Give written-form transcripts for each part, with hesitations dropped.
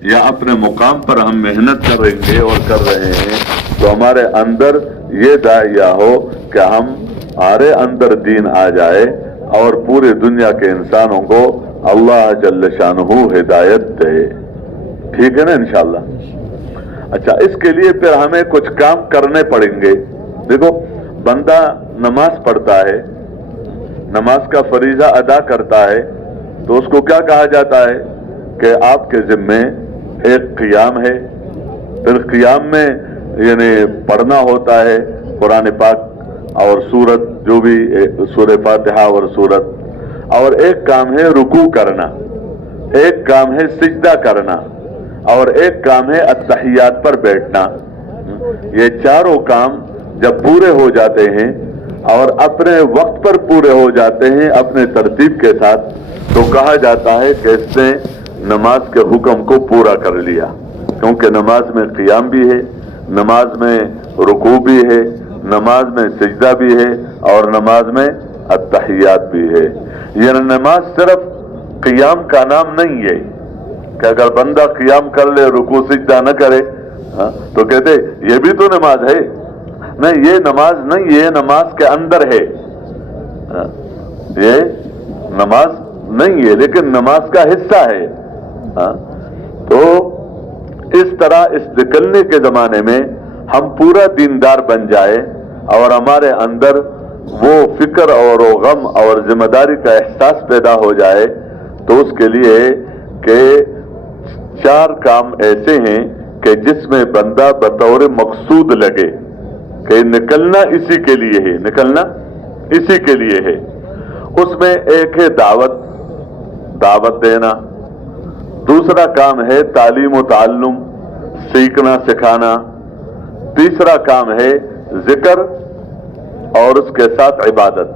या अपने मुकाम पर हम मेहनत करेंगे और कर रहे हैं, तो हमारे अंदर ये दाइया हो कि हमारे अंदर दीन आ जाए और पूरी दुनिया के इंसानों को अल्लाह जल्ल शानहू हिदायत दे। ठीक है ना इंशाअल्लाह। अच्छा, इसके लिए फिर हमें कुछ काम करने पड़ेंगे। देखो, बंदा नमाज पढ़ता है, नमाज का फरीजा अदा करता है, तो उसको क्या कहा जाता है कि आपके जिम्मे एक क़ियाम है, फिर क़ियाम में यानी पढ़ना होता है कुरान पाक और सूरत, जो भी सूरह फातिहा और सूरत, और एक काम है रुकू करना, एक काम है सिजदा करना, और एक काम है अत्तहियात पर बैठना। ये चारों काम जब पूरे हो जाते हैं और अपने वक्त पर पूरे हो जाते हैं अपने तरतीब के साथ, तो कहा जाता है कि इसने नमाज के हुक्म को पूरा कर लिया। क्योंकि नमाज में क़ियाम भी है, नमाज में रुकू भी है, नमाज में सिजदा भी है और नमाज में अत्तहियात भी है। ये नमाज सिर्फ क़ियाम का नाम नहीं है कि अगर बंदा क़ियाम कर ले रुकू सिजदा न करे तो कहते ये भी तो नमाज है। नहीं, ये नमाज नहीं, ये नमाज के अंदर है, ये नमाज नहीं है लेकिन नमाज का हिस्सा है। तो इस तरह इस निकलने के जमाने में हम पूरा दीनदार बन जाए और हमारे अंदर वो फिक्र और वो गम और जिम्मेदारी का एहसास पैदा हो जाए, तो उसके लिए कि चार काम ऐसे हैं कि जिसमें बंदा बतौर मकसूद लगे कि निकलना इसी के लिए है, निकलना इसी के लिए है। उसमें एक है दावत देना, दूसरा काम है तालीम व ताल्लुम, सीखना सिखाना, तीसरा काम है जिक्र और उसके साथ इबादत।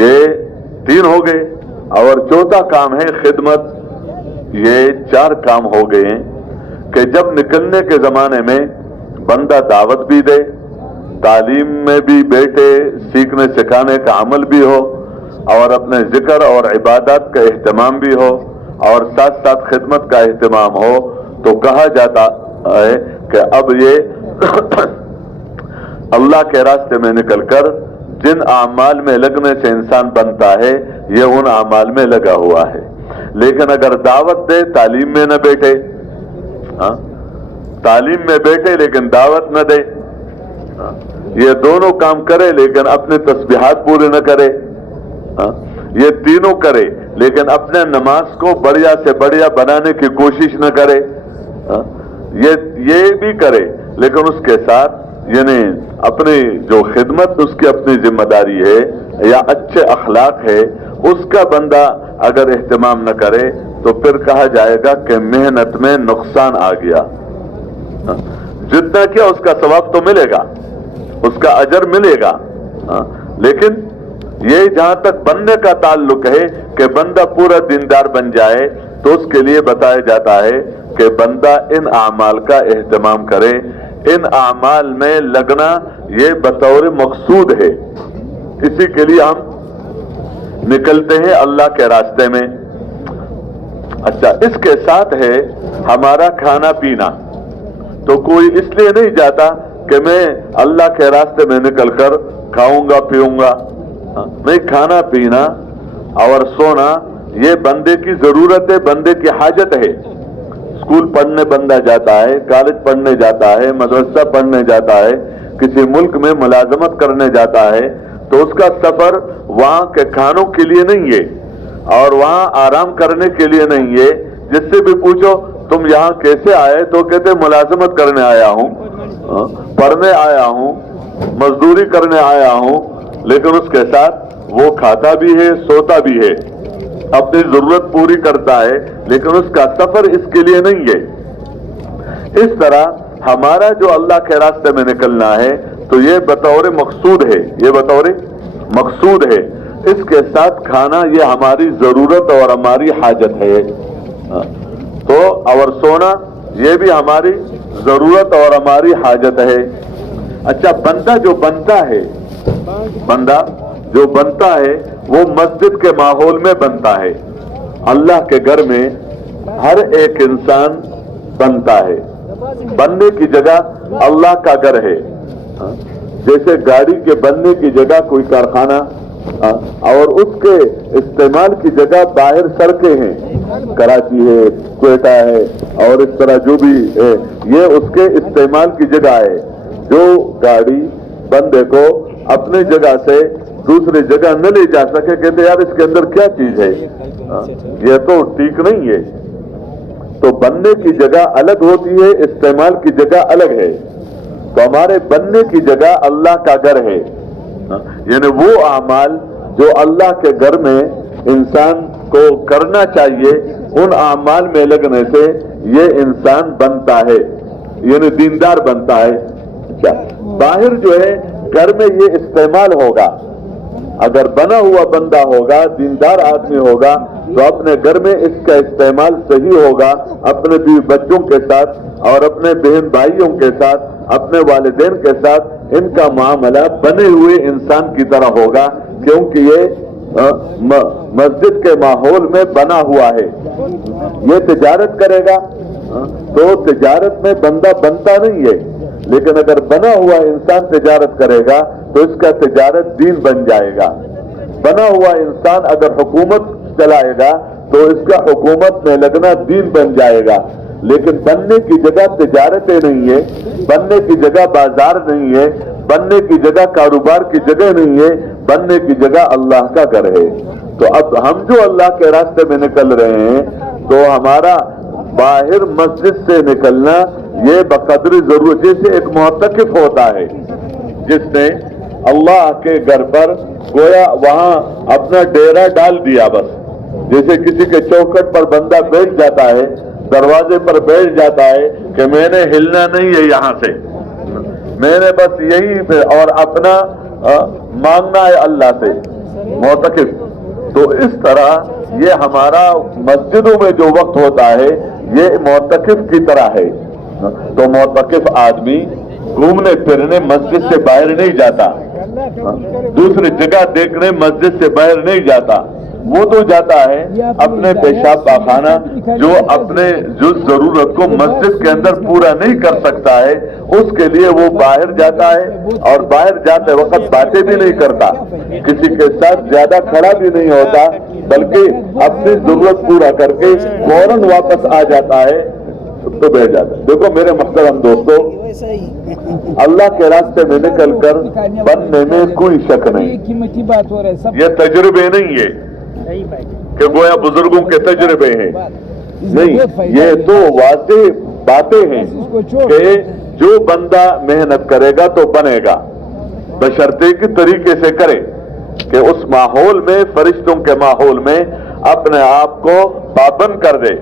ये तीन हो गए, और चौथा काम है खिदमत। ये चार काम हो गए कि जब निकलने के जमाने में बंदा दावत भी दे, तालीम में भी बैठे, सीखने सिखाने का अमल भी हो, और अपने जिक्र और इबादत का एहतमाम भी हो, और साथ साथ खिदमत का एहतमाम हो, तो कहा जाता है कि अब ये अल्लाह के रास्ते में निकलकर जिन आमाल में लगने से इंसान बनता है, ये उन आमाल में लगा हुआ है। लेकिन अगर दावत दे, तालीम में न बैठे, तालीम में बैठे लेकिन दावत न दे, ये दोनों काम करे लेकिन अपने तस्बीहात पूरे न करे, ये तीनों करे लेकिन अपने नमाज को बढ़िया से बढ़िया बनाने की कोशिश न करे, ये भी करे लेकिन उसके साथ यानी अपनी जो खिदमत उसकी अपनी जिम्मेदारी है या अच्छे अखलाक है, उसका बंदा अगर एहतमाम न करे, तो फिर कहा जाएगा कि मेहनत में नुकसान आ गया। जितना किया उसका सवाब तो मिलेगा, उसका अजर मिलेगा, लेकिन ये जहां तक बनने का ताल्लुक है कि बंदा पूरा दीनदार बन जाए, तो उसके लिए बताया जाता है कि बंदा इन आमाल का एहतमाम करे, इन आमाल में लगना ये बतौर मकसूद है। इसी के लिए हम निकलते हैं अल्लाह के रास्ते में। अच्छा, इसके साथ है हमारा खाना पीना। तो कोई इसलिए नहीं जाता कि मैं अल्लाह के रास्ते में निकलकर खाऊंगा पीऊंगा, नहीं, खाना पीना और सोना ये बंदे की जरूरत है, बंदे की हाजत है। स्कूल पढ़ने बंदा जाता है, कॉलेज पढ़ने जाता है, मदरसा पढ़ने जाता है, किसी मुल्क में मुलाजमत करने जाता है, तो उसका सफर वहां के खानों के लिए नहीं है और वहां आराम करने के लिए नहीं है। जिससे भी पूछो तुम यहाँ कैसे आए, तो कहते मुलाजमत करने आया हूँ, पढ़ने आया हूँ, मजदूरी करने आया हूँ, लेकिन उसके साथ वो खाता भी है, सोता भी है, अपनी जरूरत पूरी करता है, लेकिन उसका सफर इसके लिए नहीं है। इस तरह हमारा जो अल्लाह के रास्ते में निकलना है, तो ये बतौर मकसूद है, ये बतौर मकसूद है। इसके साथ खाना ये हमारी जरूरत और हमारी हाजत है, तो और सोना ये भी हमारी जरूरत और हमारी हाजत है। अच्छा, बंदा जो बनता है, बंदा जो बनता है वो मस्जिद के माहौल में बनता है, अल्लाह के घर में हर एक इंसान बनता है, बनने की जगह अल्लाह का घर है। जैसे गाड़ी के बनने की जगह कोई कारखाना और उसके इस्तेमाल की जगह बाहर सड़कें हैं, कराची है, क्वेटा है और इस तरह जो भी है, ये उसके इस्तेमाल की जगह है। जो गाड़ी बंदे को अपने जगह से दूसरी जगह न ले जा सके, कहते यार इसके अंदर क्या चीज है, ये तो ठीक नहीं है। तो बनने की जगह अलग होती है, इस्तेमाल की जगह अलग है। तो हमारे बनने की जगह अल्लाह का घर है, यानी वो अमाल जो अल्लाह के घर में इंसान को करना चाहिए, उन अमाल में लगने से ये इंसान बनता है, यानी दीनदार बनता है। अच्छा, बाहर जो है घर में ये इस्तेमाल होगा। अगर बना हुआ बंदा होगा, दीनदार आदमी होगा, तो अपने घर में इसका इस्तेमाल सही होगा, अपने बीवी बच्चों के साथ और अपने बहन भाइयों के साथ, अपने वालिदैन के साथ इनका मामला बने हुए इंसान की तरह होगा, क्योंकि ये मस्जिद के माहौल में बना हुआ है। ये तिजारत करेगा तो तिजारत में बंदा बनता नहीं है, लेकिन अगर बना हुआ इंसान तिजारत करेगा तो इसका तिजारत दीन बन जाएगा। बना हुआ इंसान अगर हुकूमत चलाएगा तो इसका हुकूमत में लगना दीन बन जाएगा। लेकिन बनने की जगह तिजारतें नहीं है, बनने की जगह बाजार नहीं है, बनने की जगह कारोबार की जगह नहीं है, बनने की जगह अल्लाह का घर है। तो अब हम जो अल्लाह के रास्ते में निकल रहे हैं, तो हमारा बाहर मस्जिद से निकलना ये बकदरी जरूरत, जैसे एक मुअत्तकिफ होता है जिसने अल्लाह के घर पर गोया वहां अपना डेरा डाल दिया। बस जैसे किसी के चौखट पर बंदा बैठ जाता है, दरवाजे पर बैठ जाता है कि मैंने हिलना नहीं है यहां से, मैंने बस यही पे और अपना मांगना है अल्लाह से, मुअत्तकिफ। तो इस तरह ये हमारा मस्जिदों में जो वक्त होता है ये मुअत्तकिफ की तरह है। तो मुअत्तकिफ आदमी घूमने फिरने मस्जिद से बाहर नहीं जाता, दूसरी जगह देखने मस्जिद से बाहर नहीं जाता। वो तो जाता है अपने पेशाब पाखाना, जो अपने जो जरूरत को मस्जिद के अंदर पूरा नहीं कर सकता है, उसके लिए वो बाहर जाता है और बाहर जाते वक्त बातें भी नहीं करता, किसी के साथ ज्यादा खड़ा भी नहीं होता, बल्कि अपनी जरूरत पूरा करके फौरन वापस आ जाता है तो बैठ जाता है। देखो मेरे मुहतरम दोस्तों, अल्लाह के रास्ते में निकल कर बनने में कोई शक नहीं। ये तजुर्बे नहीं है कि गोया बुजुर्गों के तजुर्बे हैं, नहीं, ये तो वाज़ेह बातें हैं कि जो बंदा मेहनत करेगा तो बनेगा, बशर्ते की तरीके से करे कि उस माहौल में, फरिश्तों के माहौल में अपने आप को पाबंद कर दे।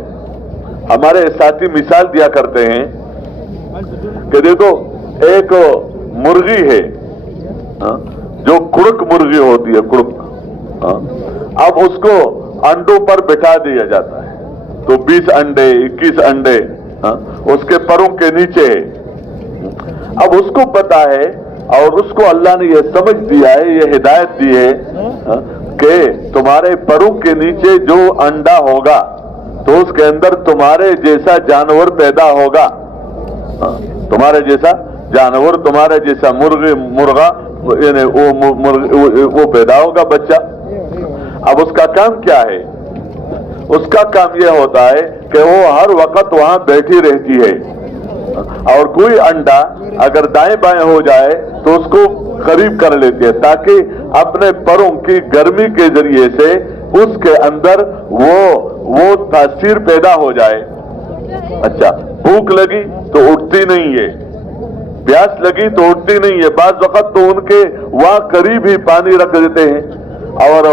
हमारे साथी मिसाल दिया करते हैं कि देखो एक मुर्गी है जो कुड़क मुर्गी होती है, कुड़क, अब उसको अंडों पर बिठा दिया जाता है, तो 20 अंडे 21 अंडे उसके परों के नीचे है। अब उसको पता है और उसको अल्लाह ने यह समझ दिया है, यह हिदायत दी है कि तुम्हारे परों के नीचे जो अंडा होगा तो उसके अंदर तुम्हारे जैसा जानवर पैदा होगा, तुम्हारे जैसा जानवर, तुम्हारे जैसा मुर्गा यानी वो पैदा होगा बच्चा। अब उसका काम क्या है? उसका काम यह होता है कि वो हर वक्त वहां बैठी रहती है और कोई अंडा अगर दाएं बाएं हो जाए तो उसको करीब कर लेती है, ताकि अपने परों की गर्मी के जरिए से उसके अंदर वो तासीर पैदा हो जाए। अच्छा, भूख लगी तो उठती नहीं है, प्यास लगी तो उठती नहीं है, बाज वक्त तो उनके वहां करीब ही पानी रख देते हैं और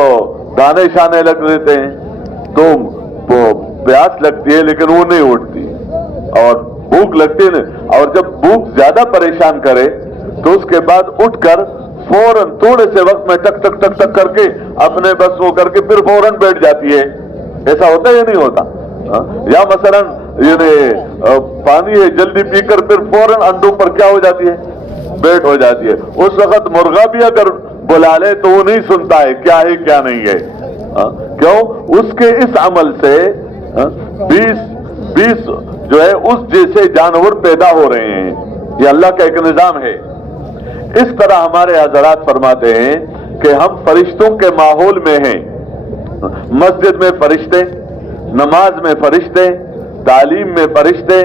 दाने शाने लग देते हैं, तो वो प्यास लगती है लेकिन वो नहीं उठती, और भूख लगती है। और जब भूख ज्यादा परेशान करे तो उसके बाद उठकर फौरन थोड़े से वक्त में टक टक टक टक करके अपने बस वो करके फिर फौरन बैठ जाती है। ऐसा होता है या नहीं होता? या मसलन ये पानी है, जल्दी पीकर फिर फौरन अंडों पर क्या हो जाती है? बैठ हो जाती है। उस वक्त मुर्गा भी अगर बुला ले तो वो नहीं सुनता है क्या नहीं है। क्यों? उसके इस अमल से 20 जो है उस जैसे जानवर पैदा हो रहे हैं। ये अल्लाह का एक निजाम है। इस तरह हमारे हजरात फरमाते हैं कि हम फरिश्तों के माहौल में हैं। मस्जिद में फरिश्ते, नमाज में फरिश्ते, तालीम में फरिश्ते,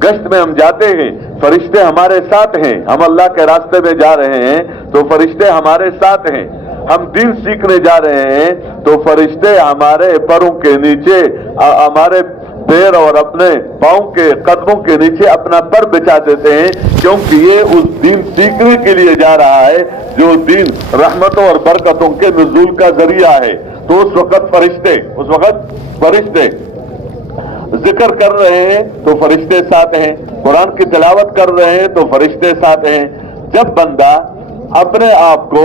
गश्त में हम जाते हैं, फरिश्ते हमारे साथ हैं। हम अल्लाह के रास्ते में जा रहे हैं तो फरिश्ते हमारे साथ हैं। हम दीन सीखने जा रहे हैं तो फरिश्ते हमारे पैरों के नीचे, हमारे पैर और अपने पांव के कदमों के नीचे अपना पर बिछा देते हैं, क्योंकि ये उस दीन सीखने के लिए जा रहा है जो दीन रहमतों और बरकतों के नुज़ूल का जरिया है। तो उस वक्त फरिश्ते जिक्र कर रहे हैं तो फरिश्ते साथ हैं, कुरान की तिलावत कर रहे हैं तो फरिश्ते साथ हैं। जब बंदा अपने आप को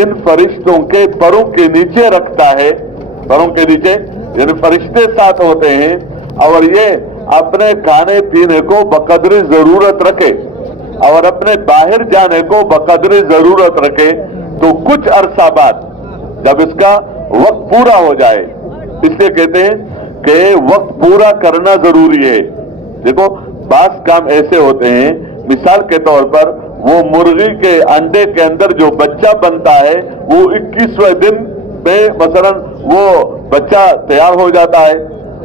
इन फरिश्तों के परों के नीचे रखता है, परों के नीचे यानी फरिश्ते साथ होते हैं, और ये अपने खाने पीने को बकदरी जरूरत रखे और अपने बाहर जाने को बकदरी जरूरत रखे, तो कुछ अरसा बाद जब इसका वक्त पूरा हो जाए, इसलिए कहते हैं कि वक्त पूरा करना जरूरी है। देखो बास काम ऐसे होते हैं, मिसाल के तौर पर वो मुर्गी के अंडे के अंदर जो बच्चा बनता है वो 21वें दिन में मसलन वो बच्चा तैयार हो जाता है।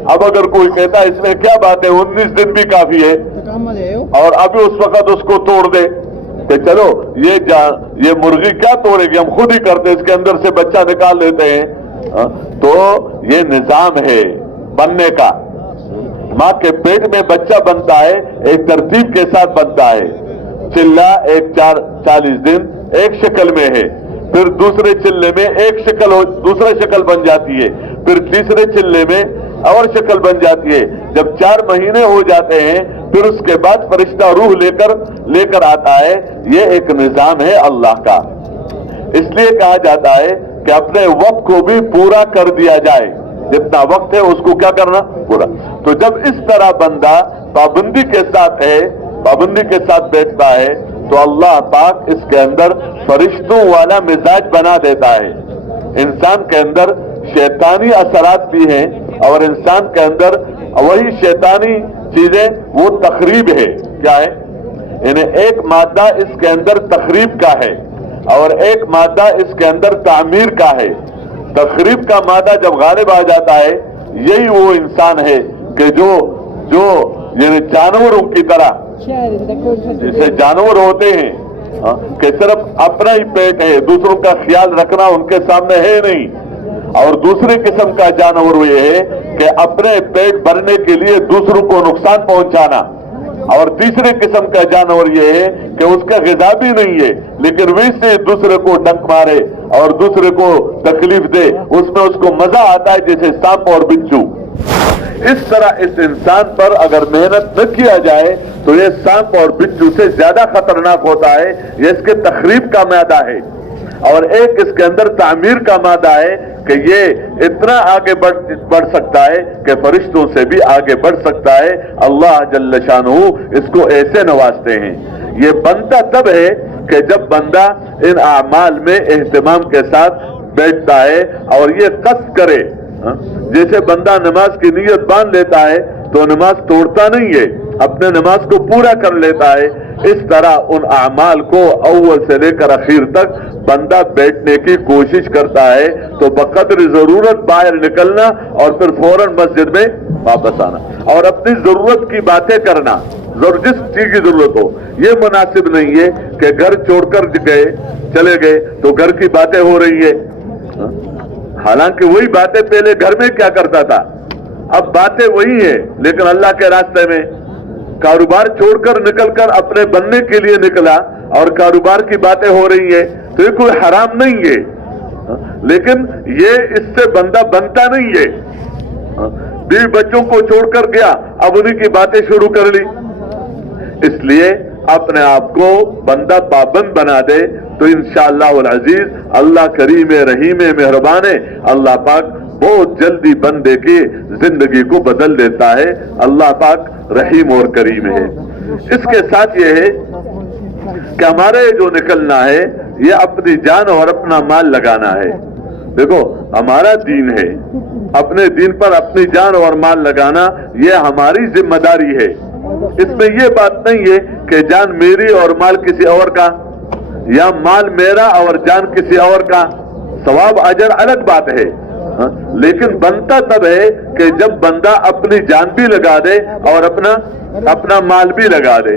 अब अगर कोई कहता है इसमें क्या बात है, 19 दिन भी काफी है, और अभी उस वक्त उसको तोड़ दे कि चलो ये मुर्गी क्या तोड़ेगी, हम खुद ही करते, इसके अंदर से बच्चा निकाल लेते हैं। तो ये निजाम है बनने का। माँ के पेट में बच्चा बनता है, एक तरतीब के साथ बनता है। चिल्ला 40 दिन एक शक्ल में है, फिर दूसरे चिल्ले में एक शक्ल दूसरा शक्ल बन जाती है, फिर तीसरे चिल्ले में और शक्ल बन जाती है। जब 4 महीने हो जाते हैं फिर उसके बाद फरिश्ता रूह लेकर आता है। ये एक निजाम है अल्लाह का। इसलिए कहा जाता है कि अपने वक्त को भी पूरा कर दिया जाए, जितना वक्त है उसको क्या करना पूरा। तो जब इस तरह बंदा पाबंदी के साथ बैठता है तो अल्लाह पाक इसके अंदर फरिश्तों वाला मिजाज बना देता है। इंसान के अंदर शैतानी असरात भी हैं और इंसान के अंदर वही शैतानी चीजें वो तखरीब है। क्या है? यानी एक मादा इसके अंदर तखरीब का है और एक मादा इसके अंदर तामीर का है। तखरीब का मादा जब गालिब आ जाता है, यही वो इंसान है कि जो यानी जानवरों की तरह, जैसे जानवर होते हैं कि सिर्फ अपना ही पेट है, दूसरों का ख्याल रखना उनके सामने है नहीं। और दूसरी किस्म का जानवर ये है कि अपने पेट भरने के लिए दूसरों को नुकसान पहुंचाना। और तीसरे किस्म का जानवर ये है कि उसका ग़िज़ा भी नहीं है, लेकिन वैसे दूसरे को डंक मारे और दूसरे को तकलीफ दे, उसमें उसको मजा आता है, जैसे सांप और बिच्छू। इस तरह इस इंसान पर अगर मेहनत न किया जाए तो ये सांप और बिच्छू से ज्यादा खतरनाक होता है। ये इसके तखरीब का मादा है और एक इसके अंदर तामीर का मादा है कि ये इतना आगे बढ़ सकता है कि फरिश्तों से भी आगे बढ़ सकता है। अल्लाह जल्ल शानहू इसको ऐसे नवाजते हैं। ये बनता तब है कि जब बंदा इन आमाल में एहतमाम के साथ बैठता है और ये कस्द करे। जैसे बंदा नमाज की नीयत बांध लेता है तो नमाज तोड़ता नहीं है, अपने नमाज को पूरा कर लेता है। इस तरह उन आमाल को अव्वल से लेकर आखिर तक बंदा बैठने की कोशिश करता है, तो बकदर जरूरत बाहर निकलना और फिर फौरन मस्जिद में वापस आना और अपनी जरूरत की बातें करना। जिस चीज की जरूरत हो, ये मुनासिब नहीं है कि घर छोड़कर चले गए तो घर की बातें हो रही है। हालांकि वही बातें पहले घर में क्या करता था, अब बातें वही है, लेकिन अल्लाह के रास्ते में कारोबार छोड़कर निकलकर अपने बनने के लिए निकला और कारोबार की बातें हो रही है, तो ये कोई हराम नहीं है, लेकिन ये इससे बंदा बनता नहीं है। बीवी बच्चों को छोड़कर गया, अब उन्हीं की बातें शुरू कर ली। इसलिए अपने आप को बंदा पाबंद बना दे तो इंशाअल्लाह अजीज अल्लाह करीम रहीम मेहरबान है। अल्लाह पाक बहुत जल्दी बंदे की जिंदगी को बदल देता है। अल्लाह पाक रहीम और करीम है। इसके साथ ये है कि हमारे जो निकलना है ये अपनी जान और अपना माल लगाना है। دیکھو ہمارا دین ہے، اپنے دین پر اپنی جان اور مال لگانا یہ ہماری ذمہ داری ہے. اس میں یہ بات نہیں ہے کہ جان میری اور مال کسی اور کا، یا مال میرا اور جان کسی اور کا. ثواب اجر الگ بات ہے، لیکن بنتا تب ہے کہ جب بندہ اپنی جان بھی لگا دے اور اپنا مال بھی لگا دے.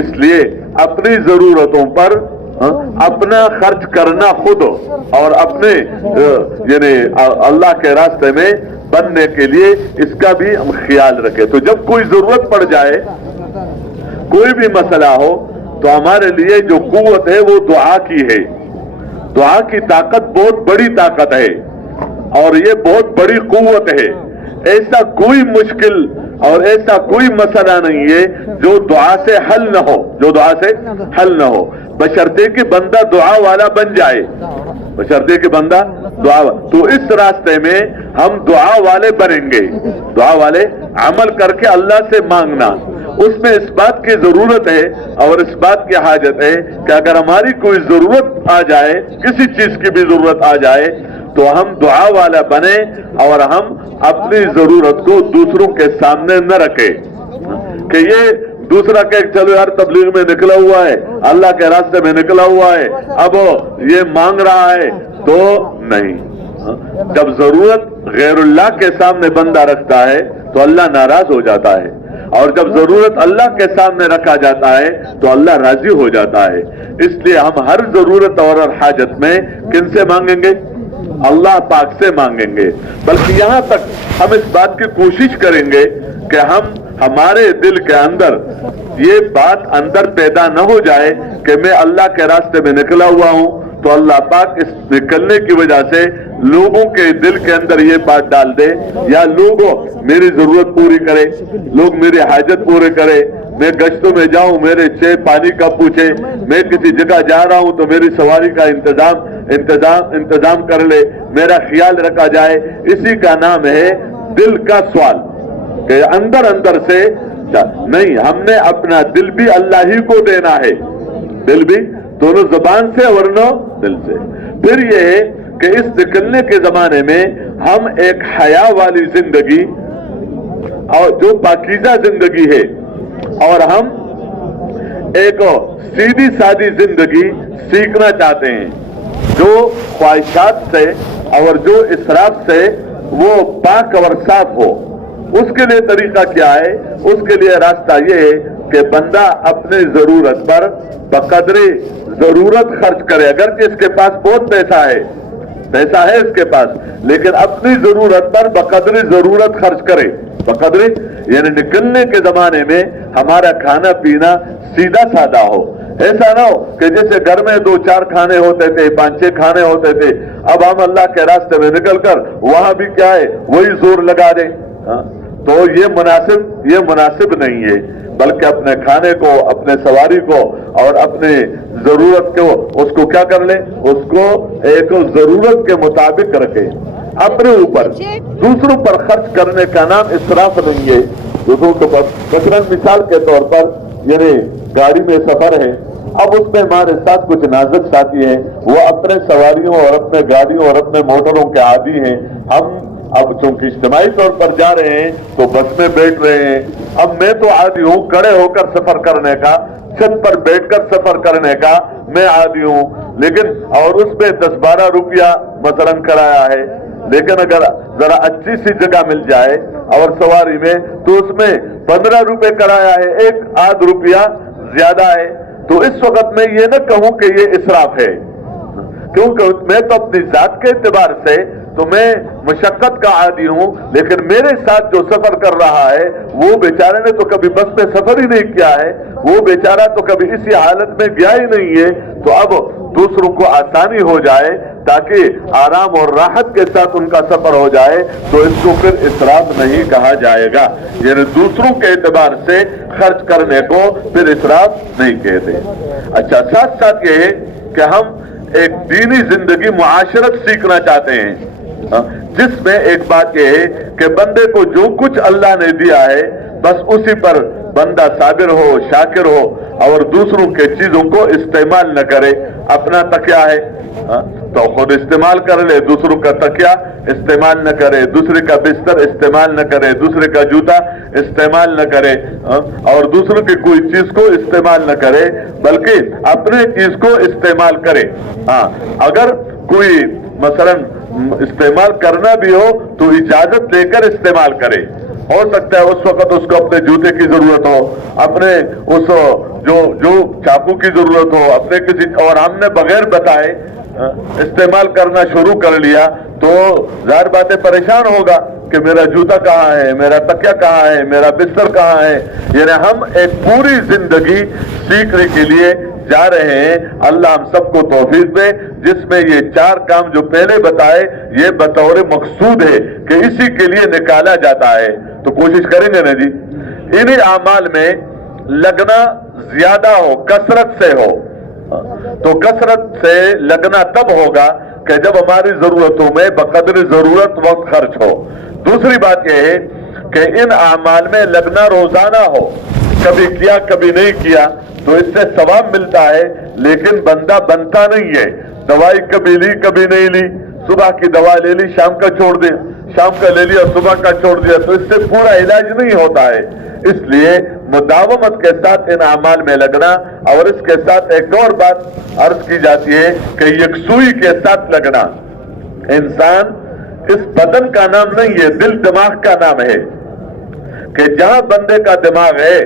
اس لیے اپنی ضرورتوں پر اپنا خرچ کرنا خود اور اپنے یعنی اللہ کے راستے میں بننے کے لیے اس کا بھی ہم خیال رکھیں. تو جب کوئی ضرورت پڑ جائے، کوئی بھی مسئلہ ہو، تو ہمارے لیے جو قوت ہے وہ دعا کی ہے. دعا کی طاقت بہت بڑی طاقت ہے اور یہ بہت بڑی قوت ہے. ایسا کوئی مشکل اور ایسا کوئی مسئلہ نہیں ہے جو دعا سے حل نہ ہو، بشرطے کہ بندہ دعا والا بن جائے. تو اس راستے میں ہم دعا والے بنیں گے. دعا والے عمل کر کے اللہ سے مانگنا، اس میں اس بات کی ضرورت ہے اور اس بات کی حاجت ہے کہ اگر ہماری کوئی ضرورت آ جائے، کسی چیز کی بھی ضرورت آ جائے، تو ہم دعا والا بنے اور ہم اپنی ضرورت کو دوسروں کے سامنے نہ رکھیں کہ یہ دوسرا کہ چلو یار تبلیغ میں نکلا ہوا ہے، اللہ کے راستے میں نکلا ہوا ہے، اب یہ مانگ رہا ہے. تو نہیں، جب ضرورت غیر اللہ کے سامنے بندہ رکھتا ہے تو اللہ ناراض ہو جاتا ہے، اور جب ضرورت اللہ کے سامنے رکھا جاتا ہے تو اللہ راضی ہو جاتا ہے. اس لیے ہم ہر ضرورت اور ہر حاجت میں کن سے مانگیں گے؟ اللہ پاک سے مانگیں گے. بلکہ یہاں تک ہم اس بات کی کوشش کریں گے کہ ہمارے دل کے اندر یہ بات اندر پیدا نہ ہو جائے کہ میں اللہ کے راستے میں نکلا ہوا ہوں، تو اللہ پاک اس نکلنے کی وجہ سے لوگوں کے دل کے اندر یہ بات ڈال دے، یا لوگ میری ضرورت پوری کرے، لوگ میری حاجت پورے کرے. میں گشتوں میں جاؤں، میرے چھ پانی کا پوچھے، میں کسی جگہ جا رہا ہوں تو میری سواری کا انتظام کر لے، میرا خیال رکھا جائے. اسی کا نام ہے دل کا سوال، کہ اندر سے نہیں، ہم نے اپنا دل بھی اللہ ہی کو دینا ہے. دل بھی دونوں زبان سے ورنہ دل سے. پھر یہ ہے کہ اس نکلنے کے زمانے میں ہم ایک حیا والی زندگی اور جو پاکیزہ زندگی ہے، اور ہم ایک سیدھی سادی زندگی سیکھنا چاہتے ہیں، جو خواہشات سے اور جو اسراف سے وہ پاک اور صاف ہو. اس کے لیے طریقہ کیا ہے؟ اس کے لیے راستہ یہ ہے کہ بندہ اپنے ضرورت پر بقدر ضرورت خرچ کرے. اگرچہ اس کے پاس بہت پیسہ ہے اس کے پاس، لیکن اپنی ضرورت پر بقدر ضرورت خرچ کرے. بقدر یعنی نکلنے کے زمانے میں ہمارا کھانا پینا سیدھا سادہ ہو. ایسا نہ ہو کہ جیسے گھر میں 2-4 کھانے ہوتے تھے، 5-6 کھانے ہوتے تھے، اب ہم اللہ کے راستے میں نکل کر وہاں بھی کیا ہے وہی زور لگا دیں. تو یہ مناسب نہیں ہے. بلکہ اپنے کھانے کو، اپنے سواری کو اور اپنے ضرورت کو اس کو کیا کر لیں، اس کو ایک ضرورت کے مطابق رکھے. اپنے اوپر دوسروں پر خرچ کرنے کا نام اسراف نہیں ہے. دوسروں کے اوپر مثلاً مثال کے طور پر یعنی گاڑی میں سفر ہے، اب اس میں ہمارے ساتھ کچھ نازک ساتھی ہیں، وہ اپنے سواریوں اور اپنے گاڑیوں اور اپنے موٹروں کے عادی ہیں. ہم اب چونکہ اجتماعی طور پر جا رہے ہیں تو بس میں بیٹھ رہے ہیں. اب میں تو عادی ہوں کھڑے ہو کر سفر کرنے کا، چھت پر بیٹھ کر سفر کرنے کا میں عادی ہوں، لیکن اور اس میں 10-12 روپیہ مثلاً کرایا ہے. لیکن اگر ذرا اچھی سی جگہ مل جائے اور سواری میں تو اس میں 15 روپے کرایا ہے، 1-8 روپیہ زیادہ ہے. تو اس وقت میں یہ نہ کہوں کہ یہ اسراف ہے، کیونکہ میں تو اپنی ذات کے اعتبار سے تو میں مشقت کا عادی ہوں، لیکن میرے ساتھ جو سفر کر رہا ہے وہ بیچارے نے تو کبھی بس میں سفر ہی نہیں کیا ہے، وہ بیچارہ تو کبھی اسی حالت میں گیا ہی نہیں ہے. تو اب دوسروں کو آسانی ہو جائے تاکہ آرام اور راحت کے ساتھ ان کا سفر ہو جائے، تو اس کو پھر اسراف نہیں کہا جائے گا. یعنی دوسروں کے اعتبار سے خرچ کرنے کو پھر اسراف نہیں کہتے. اچھا، ساتھ ساتھ یہ ہے کہ ہم ایک دینی زندگی معاشرت سیکھنا چاہتے ہیں، جس میں ایک بات یہ ہے کہ بندے کو جو کچھ اللہ نے دیا ہے بس اسی پر بندہ صابر ہو، شاکر ہو اور دوسروں کے چیزوں کو استعمال نہ کرے. अपना तकिया है तो खुद इस्तेमाल कर ले, दूसरों का तकिया इस्तेमाल न करे, दूसरे का बिस्तर इस्तेमाल न करे, दूसरे का जूता इस्तेमाल न करे और दूसरों की कोई चीज को इस्तेमाल न करे, बल्कि अपने चीज को इस्तेमाल करे। अगर कोई मसलन इस्तेमाल करना भी हो तो इजाजत लेकर इस्तेमाल करे। हो सकता है उस वक्त उसको अपने जूते की जरूरत हो, अपने उस जो चाकू की जरूरत हो, अपने किसी, और हमने बगैर बताए इस्तेमाल करना शुरू कर लिया तो जाहिर बात है परेशान होगा कि मेरा जूता कहाँ है, मेरा तकिया कहाँ है, मेरा बिस्तर कहाँ है। यानी हम एक पूरी जिंदगी सीखने के लिए जा रहे हैं। अल्लाह हम सबको तौफीक दे जिसमें ये 4 काम जो पहले बताए ये बतौर मकसूद है कि इसी के लिए निकाला जाता है, तो कोशिश करेंगे ना जी इन्हीं अमाल में लगना ज्यादा हो, कसरत से हो। तो कसरत से लगना तब होगा कि जब हमारी जरूरतों में बकदर जरूरत वक्त खर्च हो। दूसरी बात यह है कि इन अमाल में लगना रोजाना हो, कभी किया कभी नहीं किया तो इससे सवाब मिलता है, लेकिन बंदा बनता नहीं है। दवाई कभी ली कभी नहीं ली, सुबह की दवा ले ली शाम का छोड़ दिया, शाम का ले लिया सुबह का छोड़ दिया, तो इससे पूरा इलाज नहीं होता है। इसलिए मुदावमत के साथ इन अमाल में लगना, और इसके साथ एक और बात अर्ज की जाती है कि यकसुई के साथ लगना। इंसान इस बदन का नाम नहीं है, दिल दिमाग का नाम है, कि जहां बंदे का दिमाग है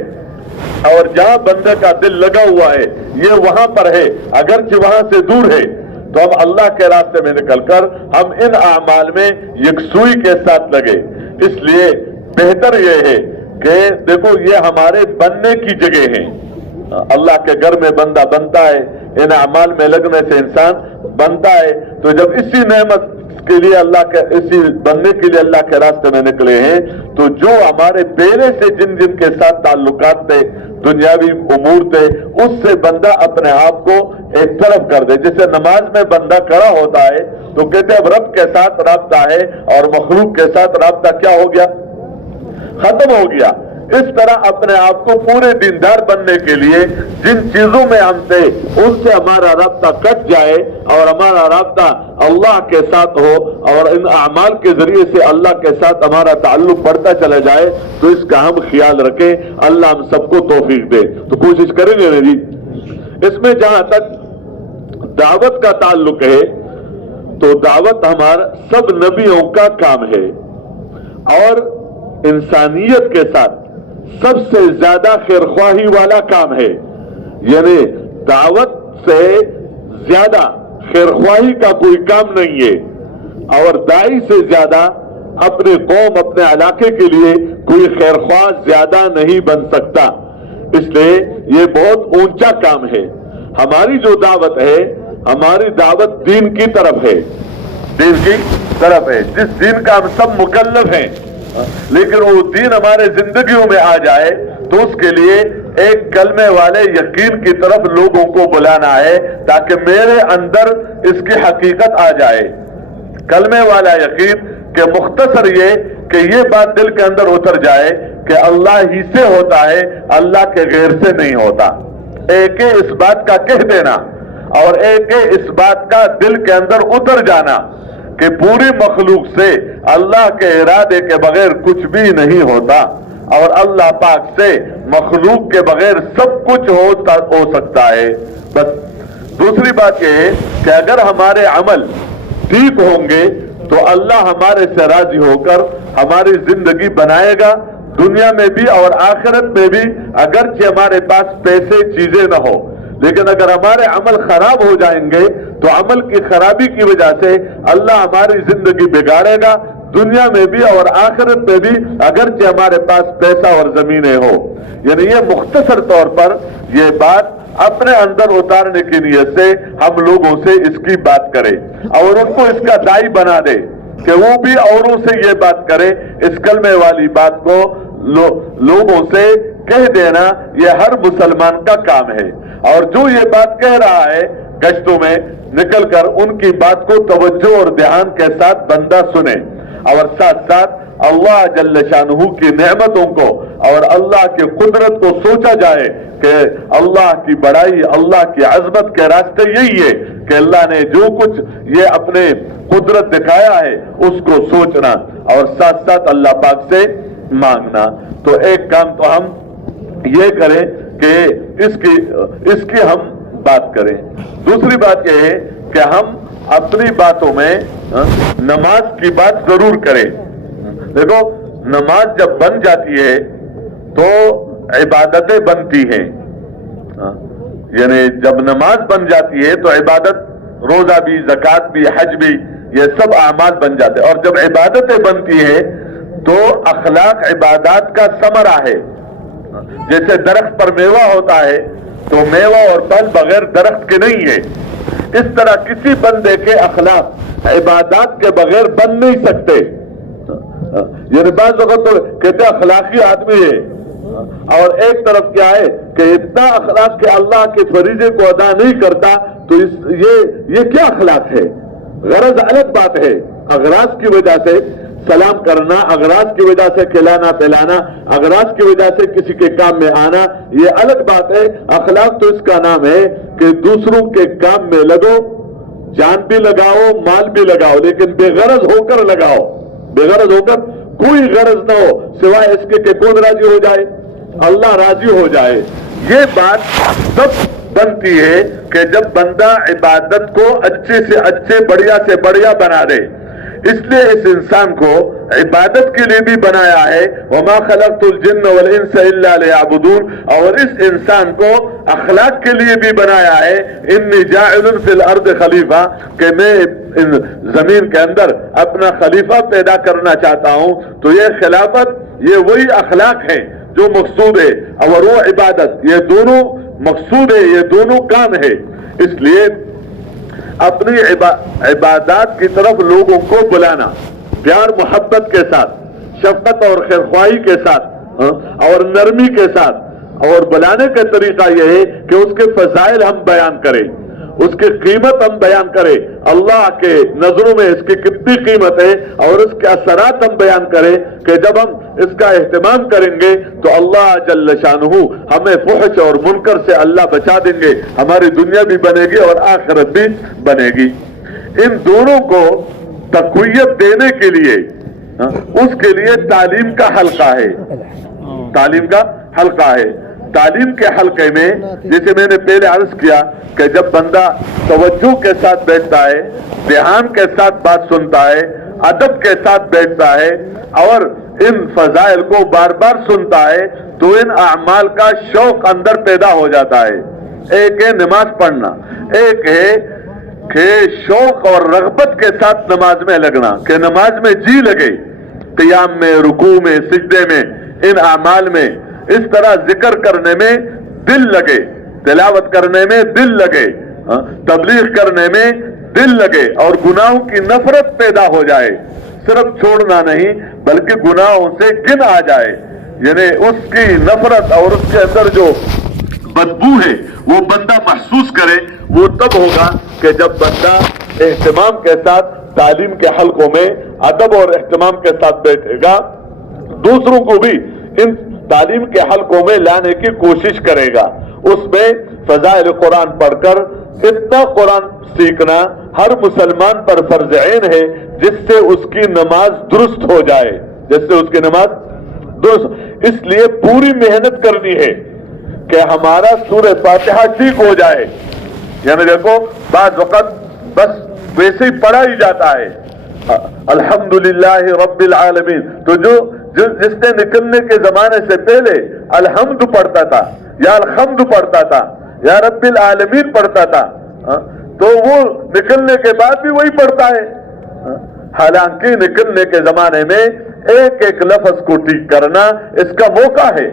और जहां बंदे का दिल लगा हुआ है ये वहां पर है, अगरचे वहां से दूर है। तो हम अल्लाह के रास्ते में निकलकर हम इन अमाल में यकसुई के साथ लगे। इसलिए बेहतर यह है कि देखो ये हमारे बनने की जगह है, अल्लाह के घर में बंदा बनता है, इन अमाल में लगने से इंसान बनता है। तो जब इसी नेमत के लिए अल्लाह के, इसी बनने के लिए अल्लाह के रास्ते में निकले हैं, तो जो हमारे पहले से जिन जिन के साथ ताल्लुकात थे, दुनियावी उमूर थे, उससे बंदा अपने आप को एक तरफ कर दे। जैसे नमाज में बंदा खड़ा होता है तो कहते अब रब के साथ राब्ता है और मखलूक के साथ राब्ता क्या हो गया, खत्म हो गया। इस तरह अपने आप को पूरे दीनदार बनने के लिए जिन चीजों में हम थे उनसे हमारा राब्ता कट जाए और हमारा राब्ता अल्लाह के साथ हो और इन अमाल के जरिए से अल्लाह के साथ हमारा ताल्लुक बढ़ता चला जाए, तो इसका हम ख्याल रखें। अल्लाह हम सबको तौफीक दे। तो कोशिश करेंगे ना जी। इसमें जहां तक दावत का ताल्लुक है तो दावत हमारा सब नबियों का काम है और इंसानियत के साथ सबसे ज्यादा खैरख्वाही वाला काम है। यानी दावत से ज्यादा खैरख्वाही का कोई काम नहीं है, और दाई से ज्यादा अपने कौम अपने इलाके के लिए कोई खैरख्वाह ज्यादा नहीं बन सकता। इसलिए ये बहुत ऊंचा काम है। हमारी जो दावत है, हमारी दावत दीन की तरफ है, दीन की तरफ है, जिस दीन का हम सब मुकल्लफ हैं। लेकिन वो दीन हमारे जिंदगियों में आ जाए तो उसके लिए एक कलमे वाले यकीन की तरफ लोगों को बुलाना है, ताकि मेरे अंदर इसकी हकीकत आ जाए। कलमे वाला यकीन के मुख्तसर ये कि ये बात दिल के अंदर उतर जाए कि अल्लाह ही से होता है, अल्लाह के गैर से नहीं होता। एक इस बात का कह देना और एक इस बात का दिल के अंदर उतर जाना कि पूरी मखलूक से अल्लाह के इरादे के बगैर कुछ भी नहीं होता, और अल्लाह पाक से मखलूक के बगैर सब कुछ हो सकता है। बस दूसरी बात यह है कि अगर हमारे अमल ठीक होंगे तो अल्लाह हमारे से राजी होकर हमारी जिंदगी बनाएगा, दुनिया में भी और आखिरत में भी। अगरचे हमारे पास पैसे चीजें न हो, लेकिन अगर हमारे अमल खराब हो जाएंगे तो अमल की खराबी की वजह से अल्लाह हमारी जिंदगी बिगाड़ेगा, दुनिया में भी और आखिरत में भी, अगरचे हमारे पास पैसा और जमीनें हो। यानी ये मुख्तसर तौर पर यह बात अपने अंदर उतारने की नीयत से हम लोगों से इसकी बात करें और उनको इसका दाई बना दे कि वो भी औरों से ये बात करे। इस कलमे वाली बात को लोगों से कह देना ये हर मुसलमान का काम है, और जो ये बात कह रहा है गश्तों में निकलकर उनकी बात को तवज्जो और ध्यान के साथ बंदा सुने, और साथ साथ اللہ جل شانہ کی نعمتوں کو اور اللہ کی قدرت کو سوچا جائے کہ اللہ کی بڑائی، اللہ کی عظمت کے راستے یہی ہے کہ اللہ نے جو کچھ یہ اپنے قدرت دکھایا ہے اس کو سوچنا اور ساتھ ساتھ اللہ پاک سے مانگنا۔ تو ایک کام تو ہم یہ کریں کہ اس کی ہم بات کریں۔ دوسری بات یہ ہے کہ ہم اپنی باتوں میں نماز کی بات ضرور کریں۔ دیکھو نماز جب بن جاتی ہے تو عبادتیں بنتی ہیں، یعنی جب نماز بن جاتی ہے تو عبادت، روزہ بھی، زکوٰۃ بھی، حج بھی، یہ سب اعمال بن جاتے ہیں۔ اور جب عبادتیں بنتی ہیں تو اخلاق عبادات کا ثمرہ ہے۔ جیسے درخت پر میوہ ہوتا ہے تو میوہ اور پھل بغیر درخت کے نہیں ہے، اس طرح کسی بندے کے اخلاق عبادات کے بغیر بن نہیں سکتے۔ یعنی بعض وقت تو کہتے اخلاقی آدمی ہے، اور ایک طرف کیا ہے کہ اتنا اخلاق کہ اللہ کے فریضے کو ادا نہیں کرتا، تو یہ کیا اخلاق ہے؟ غرض الگ بات ہے، اغراض کی وجہ سے سلام کرنا، اغراض کی وجہ سے کھلانا پلانا، اغراض کی وجہ سے کسی کے کام میں آنا، یہ الگ بات ہے۔ اخلاق تو اس کا نام ہے کہ دوسروں کے کام میں لگو، جان بھی لگاؤ، مال بھی لگاؤ، لیکن بے غرض ہو کر لگاؤ، بے غرض ہو کر، کوئی غرض نہ ہو سوائے اس کے کہ کون راضی ہو جائے، اللہ راضی ہو جائے۔ یہ بات تب بنتی ہے کہ جب بندہ عبادت کو اچھے سے اچھے، بڑھیا سے بڑھیا بنا دے۔ اس لیے اس انسان کو عبادت کے لیے بھی بنایا ہے، وما خلقت الجن والانس الا ليعبدون، اور اس انسان کو اخلاق کے لیے بھی بنایا ہے، انی جاعل فی الارض خلیفہ، کہ میں زمین کے اندر اپنا خلیفہ پیدا کرنا چاہتا ہوں۔ تو یہ خلافت، یہ وہی اخلاق ہے جو مقصود ہے، اور وہ عبادت، یہ دونوں مقصود ہے، یہ دونوں کام ہے۔ اس لیے اپنی عبادات کی طرف لوگوں کو بلانا، پیار محبت کے ساتھ، شفقت اور خیرخواہی کے ساتھ اور نرمی کے ساتھ، اور بلانے کا طریقہ یہ ہے کہ اس کے فضائل ہم بیان کریں، اس کی قیمت ہم بیان کریں، اللہ کے نظروں میں اس کی کتنی قیمت ہے، اور اس کے اثرات ہم بیان کریں کہ جب ہم اس کا اہتمام کریں گے تو اللہ جل شانہ ہمیں فحش اور منکر سے اللہ بچا دیں گے، ہماری دنیا بھی بنے گی اور آخرت بھی بنے گی۔ ان دونوں کو تقویت دینے کے لیے اس کے لیے تعلیم کا حلقہ ہے، تعلیم کا حلقہ ہے۔ تعلیم کے حلقے میں جیسے میں نے پہلے عرض کیا کہ جب بندہ توجہ کے ساتھ بیٹھتا ہے، دھیان کے ساتھ بات سنتا ہے، ادب کے ساتھ بیٹھتا ہے اور ان فضائل کو بار بار سنتا ہے تو ان اعمال کا شوق اندر پیدا ہو جاتا ہے۔ ایک ہے نماز پڑھنا، ایک ہے کہ شوق اور رغبت کے ساتھ نماز میں لگنا، کہ نماز میں جی لگے، قیام میں، رکوع میں، سجدے میں، ان اعمال میں، اس طرح ذکر کرنے میں دل لگے، تلاوت کرنے میں دل لگے، تبلیغ کرنے میں دل لگے، اور گناہوں کی نفرت پیدا ہو جائے، صرف چھوڑنا نہیں بلکہ گناہوں سے گن آ جائے، یعنی اس کی نفرت اور اس کے اندر جو بدبو ہے وہ بندہ محسوس کرے۔ وہ تب ہوگا کہ جب بندہ اہتمام کے ساتھ تعلیم کے حلقوں میں ادب اور اہتمام کے ساتھ بیٹھے گا، دوسروں کو بھی ان تعلیم کے حلقوں میں لانے کی کوشش کرے گا۔ اس میں فضائل قرآن پڑھ کر اتنا قرآن سیکھنا ہر مسلمان پر فرض عین ہے جس سے اس کی نماز درست ہو جائے، جس سے اس کی نماز درست۔ اس لیے پوری محنت کرنی ہے کہ ہمارا سورہ فاتحہ ٹھیک ہو جائے۔ یعنی دیکھو بعض وقت بس ویسے ہی پڑھا ہی جاتا ہے، الحمدللہ رب العالمین، تو جس نے نکلنے کے زمانے سے پہلے الحمد پڑھتا تھا یا الحمد پڑھتا تھا یا رب العالمین پڑھتا تھا، تو وہ نکلنے کے بعد بھی وہی پڑھتا ہے۔ حالانکہ نکلنے کے زمانے میں ایک ایک لفظ کو ٹھیک کرنا اس کا موقع ہے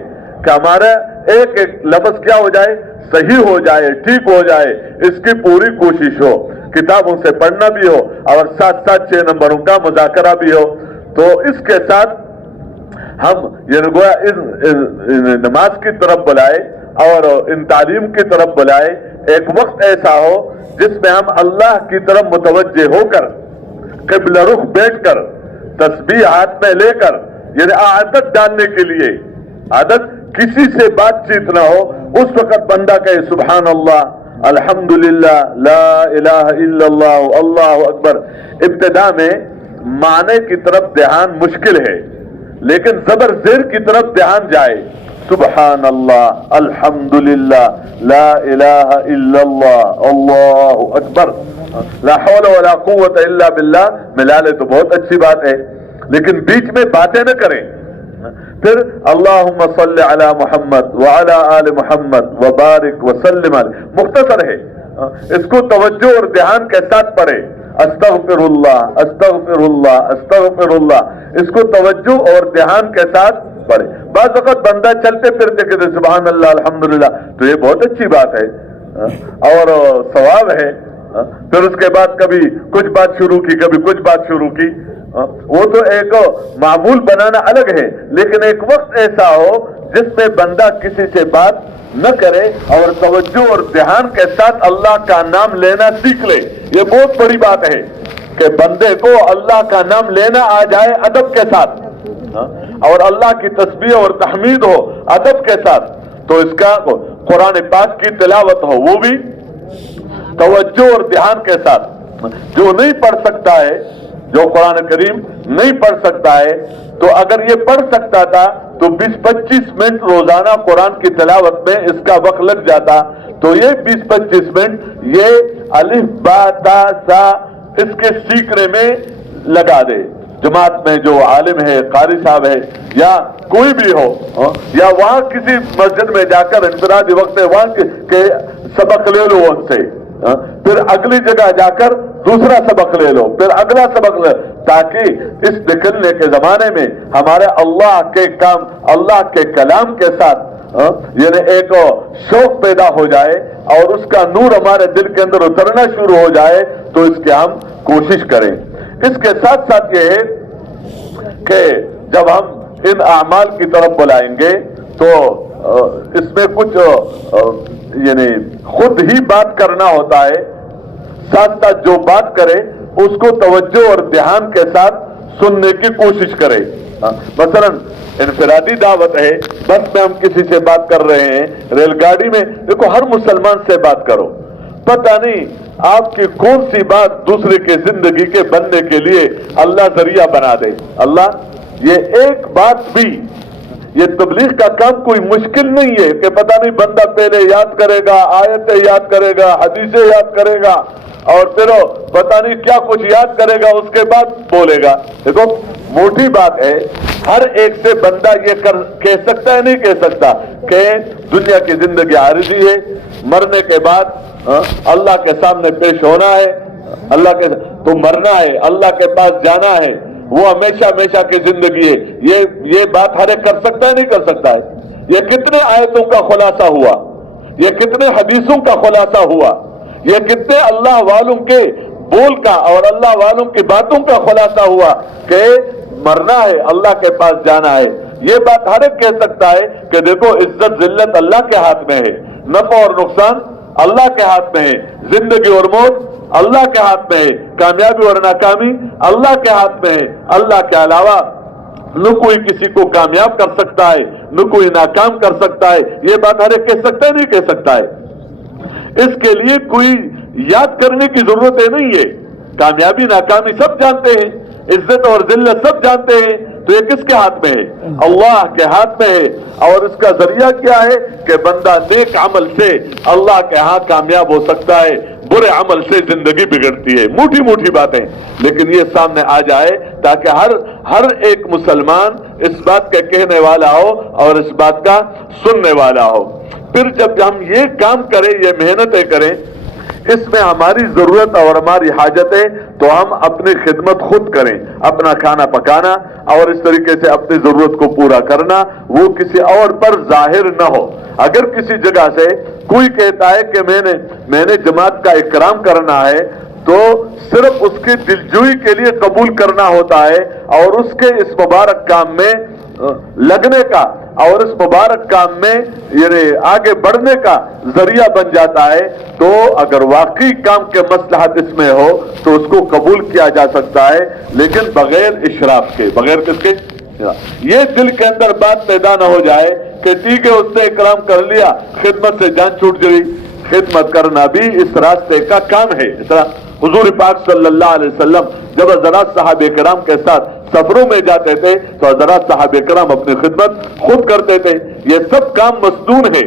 کہ ہمارا ایک ایک لفظ کیا ہو جائے، صحیح ہو جائے، ٹھیک ہو جائے، اس کی پوری کوشش ہو، کتابوں سے پڑھنا بھی ہو اور ساتھ ساتھ 6 نمبروں کا مذاکرہ بھی ہو۔ تو اس کے ساتھ ہم یہ گویا ان نماز کی طرف بلائے اور ان تعلیم کی طرف بلائے۔ ایک وقت ایسا ہو جس میں ہم اللہ کی طرف متوجہ ہو کر قبلہ رخ بیٹھ کر तस्बीह हाथ में लेकर, यानी आदत डालने के लिए, आदत किसी से बातचीत ना हो, उस वक्त बंदा कहे सुभान अल्लाह, अल्हम्दुलिल्लाह, ला इलाहा इल्लल्लाह, अल्लाहु अकबर। इब्तिदा में माने की तरफ ध्यान मुश्किल है, लेकिन जबर जेर की तरफ ध्यान जाए, सुभान अल्लाह, अल्हम्दुलिल्लाह, ला इलाहा इल्लल्लाह, अल्लाहु अकबर, ला हौला वला कुव्वता इल्ला बिल्लाह मिला ले तो बहुत अच्छी बात है, लेकिन बीच में बातें न करें। फिर अल्लाहुम्मा सल्ली अला मुहम्मद व अला आले मुहम्मद व बारिक व सल्लिम अलैहि, मुख्तसर है, इसको तवज्जो और ध्यान के साथ पढ़े, अस्तगफिरुल्लाह, अस्तगफिरुल्लाह, अस्तगफिरुल्लाह, इसको तवज्जो और ध्यान के साथ पढ़े। बाज़ वक़्त बंदा चलते फिरते कहते सुभान अल्लाह, अल्हम्दुलिल्लाह, तो ये बहुत अच्छी बात है और सवाब है। फिर उसके बाद कभी कुछ बात शुरू की, कभी कुछ बात शुरू की, वो तो एक मामूल बनाना अलग है, लेकिन एक वक्त ऐसा हो जिसमें बंदा किसी से बात न करे और तवज्जो और ध्यान के साथ अल्लाह का नाम लेना सीख ले। ये बहुत बड़ी बात है कि बंदे को अल्लाह का नाम लेना आ जाए अदब के साथ, और अल्लाह की तस्बीह और तहमीद हो अदब के साथ, तो इसका कुरान पाक की तिलावत हो वो भी तवज्जो और ध्यान के साथ। जो नहीं पढ़ सकता है, जो कुरान करीम नहीं पढ़ सकता है, तो अगर ये पढ़ सकता था तो 20-25 मिनट रोजाना कुरान की तिलावत में इसका वक्त लग जाता, तो ये 20-25 मिनट ये अलिफ बा ता सा इसके सीखने में लगा दे। जमात में जो आलिम है, कारी साहब है या कोई भी हो, या वहां किसी मस्जिद में जाकर इंफरादी वक्त वहां के सबक ले लो उनसे, फिर अगली जगह जाकर दूसरा सबक ले लो, फिर अगला सबक ले, ताकि इस निकलने के जमाने में हमारे अल्लाह के काम, अल्लाह के कलाम के साथ यानी एक शौक पैदा हो जाए और उसका नूर हमारे दिल के अंदर उतरना शुरू हो जाए, तो इसके हम कोशिश करें। इसके साथ साथ ये है कि जब हम इन अमाल की तरफ बुलाएंगे तो इसमें कुछ यानी खुद ही बात करना होता है, साथ साथ जो बात करे उसको तवज्जो और ध्यान के साथ सुनने की कोशिश करे। मसलन इनफरादी दावत है, बस में हम किसी से बात कर रहे हैं, रेलगाड़ी में, देखो हर मुसलमान से बात करो, पता नहीं आपकी कौन सी बात दूसरे के जिंदगी के बनने के लिए अल्लाह जरिया बना दे। अल्लाह ये एक बात भी, ये तबलीग का काम कोई मुश्किल नहीं है कि पता नहीं बंदा पहले याद करेगा, आयतें याद करेगा, हदीसें याद करेगा और फिर पता नहीं क्या कुछ याद करेगा, उसके बाद बोलेगा। देखो मोटी बात है, हर एक से बंदा ये कह सकता है, नहीं कह सकता कि दुनिया की जिंदगी आरिज़ी है, मरने के बाद अल्लाह के सामने पेश होना है, अल्लाह के तो मरना है, अल्लाह के पास जाना है, वो हमेशा हमेशा की जिंदगी है। ये बात हर एक कर सकता है, नहीं कर सकता है। ये कितने आयतों का खुलासा हुआ, ये कितने हदीसों का खुलासा हुआ, ये कितने अल्लाह वालों के बोल का और अल्लाह वालों की बातों का खुलासा हुआ कि मरना है, अल्लाह के पास जाना है। ये बात हर एक कह सकता है कि देखो इज्जत जिल्लत अल्लाह के हाथ में है, नफा और नुकसान अल्लाह के हाथ में है, जिंदगी और मौत अल्लाह के हाथ में है, कामयाबी और नाकामी अल्लाह के हाथ में है। अल्लाह के अलावा न कोई किसी को कामयाब कर सकता है, न कोई नाकाम कर सकता है। ये बात हर एक कह सकता है, नहीं कह सकता है। इसके लिए कोई याद करने की जरूरत नहीं है, कामयाबी नाकामी सब जानते हैं, इज्जत और जिल्लत सब जानते हैं। तो ये किसके हाथ में है? अल्लाह के हाथ में है। और इसका जरिया क्या है कि बंदा नेक अमल से अल्लाह के यहाँ कामयाब हो सकता है, बुरे अमल से जिंदगी बिगड़ती है। मोटी मोटी बातें, लेकिन ये सामने आ जाए ताकि हर एक मुसलमान इस बात का कहने वाला हो और इस बात का सुनने वाला हो। फिर जब हम ये काम करें, ये मेहनतें करें, इसमें हमारी जरूरत और हमारी हाजतें, तो हम अपनी खिदमत खुद करें, अपना खाना पकाना और इस तरीके से अपनी जरूरत को पूरा करना, वो किसी और पर जाहिर न हो। अगर किसी जगह से कोई कहता है कि मैंने जमात का इकराम करना है, तो सिर्फ उसकी दिलजोई के लिए कबूल करना होता है और उसके इस मुबारक काम में लगने का اور اس مبارک کام میں یعنی آگے بڑھنے کا ذریعہ بن جاتا ہے تو اگر واقعی کام کے مصلحت اس میں ہو تو اس کو قبول کیا جا سکتا ہے، لیکن بغیر اشراف کے، بغیر کس کے؟ یہ دل کے اندر بات پیدا نہ ہو جائے کہ ٹھیک ہے اس نے اکرام کر لیا، خدمت سے جان چھوٹ گئی۔ خدمت کرنا بھی اس راستے کا کام ہے۔ اس طرح حضور پاک صلی اللہ علیہ وسلم جب حضرات صحابہ کرام کے ساتھ سفروں میں جاتے تھے تو حضرات صحابہ کرام اپنی خدمت خود کرتے تھے۔ یہ سب کام مسنون ہے،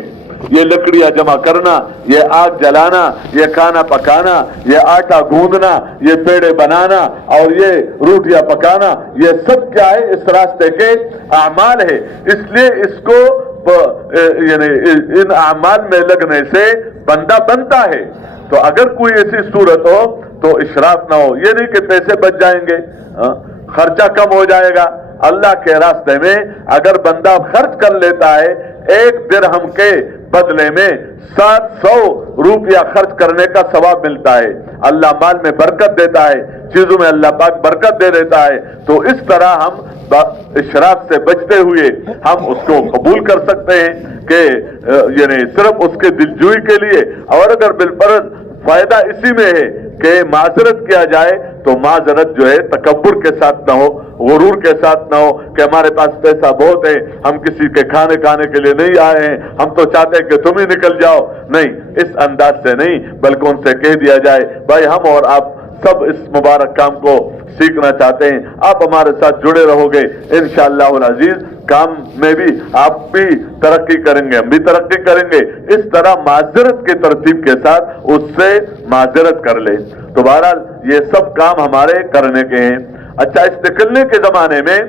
یہ لکڑیاں جمع کرنا، یہ آگ جلانا، یہ کھانا پکانا، یہ آٹا گوندنا، یہ پیڑے بنانا اور یہ روٹیاں پکانا، یہ سب کیا ہے؟ اس راستے کے اعمال ہے۔ اس لیے اس کو یعنی ان اعمال میں لگنے سے بندہ بنتا ہے۔ تو اگر کوئی ایسی صورت ہو تو اشراف نہ ہو، یہ نہیں کہ پیسے بچ جائیں گے، خرچہ کم ہو جائے گا۔ اللہ کے راستے میں اگر بندہ خرچ کر لیتا ہے 1 درہم کے بدلے میں 700 روپیہ خرچ کرنے کا ثواب ملتا ہے۔ اللہ مال میں برکت دیتا ہے، چیزوں میں اللہ پاک برکت دے دیتا ہے۔ تو اس طرح ہم اشراف سے بچتے ہوئے ہم اس کو قبول کر سکتے ہیں کہ یعنی صرف اس کے دلجوئی کے لیے، اور اگر بالفرض فائدہ اسی میں ہے کہ معذرت کیا جائے تو معذرت جو ہے تکبر کے ساتھ نہ ہو، غرور کے ساتھ نہ ہو کہ ہمارے پاس پیسہ بہت ہے، ہم کسی کے کھانے کے لیے نہیں آئے ہیں، ہم تو چاہتے ہیں کہ تم ہی نکل جاؤ۔ نہیں، اس انداز سے نہیں، بلکہ ان سے کہہ دیا جائے بھائی ہم اور آپ سب اس مبارک کام کو سیکھنا چاہتے ہیں، آپ ہمارے ساتھ جڑے رہو گے انشاءاللہ العزیز، کام میں بھی آپ بھی ترقی کریں گے، ہم بھی ترقی کریں گے۔ اس طرح معذرت کی ترتیب کے ساتھ اس سے معذرت کر لے۔ تو بہرحال یہ سب کام ہمارے کرنے کے ہیں۔ اچھا، اس نکلنے کے زمانے میں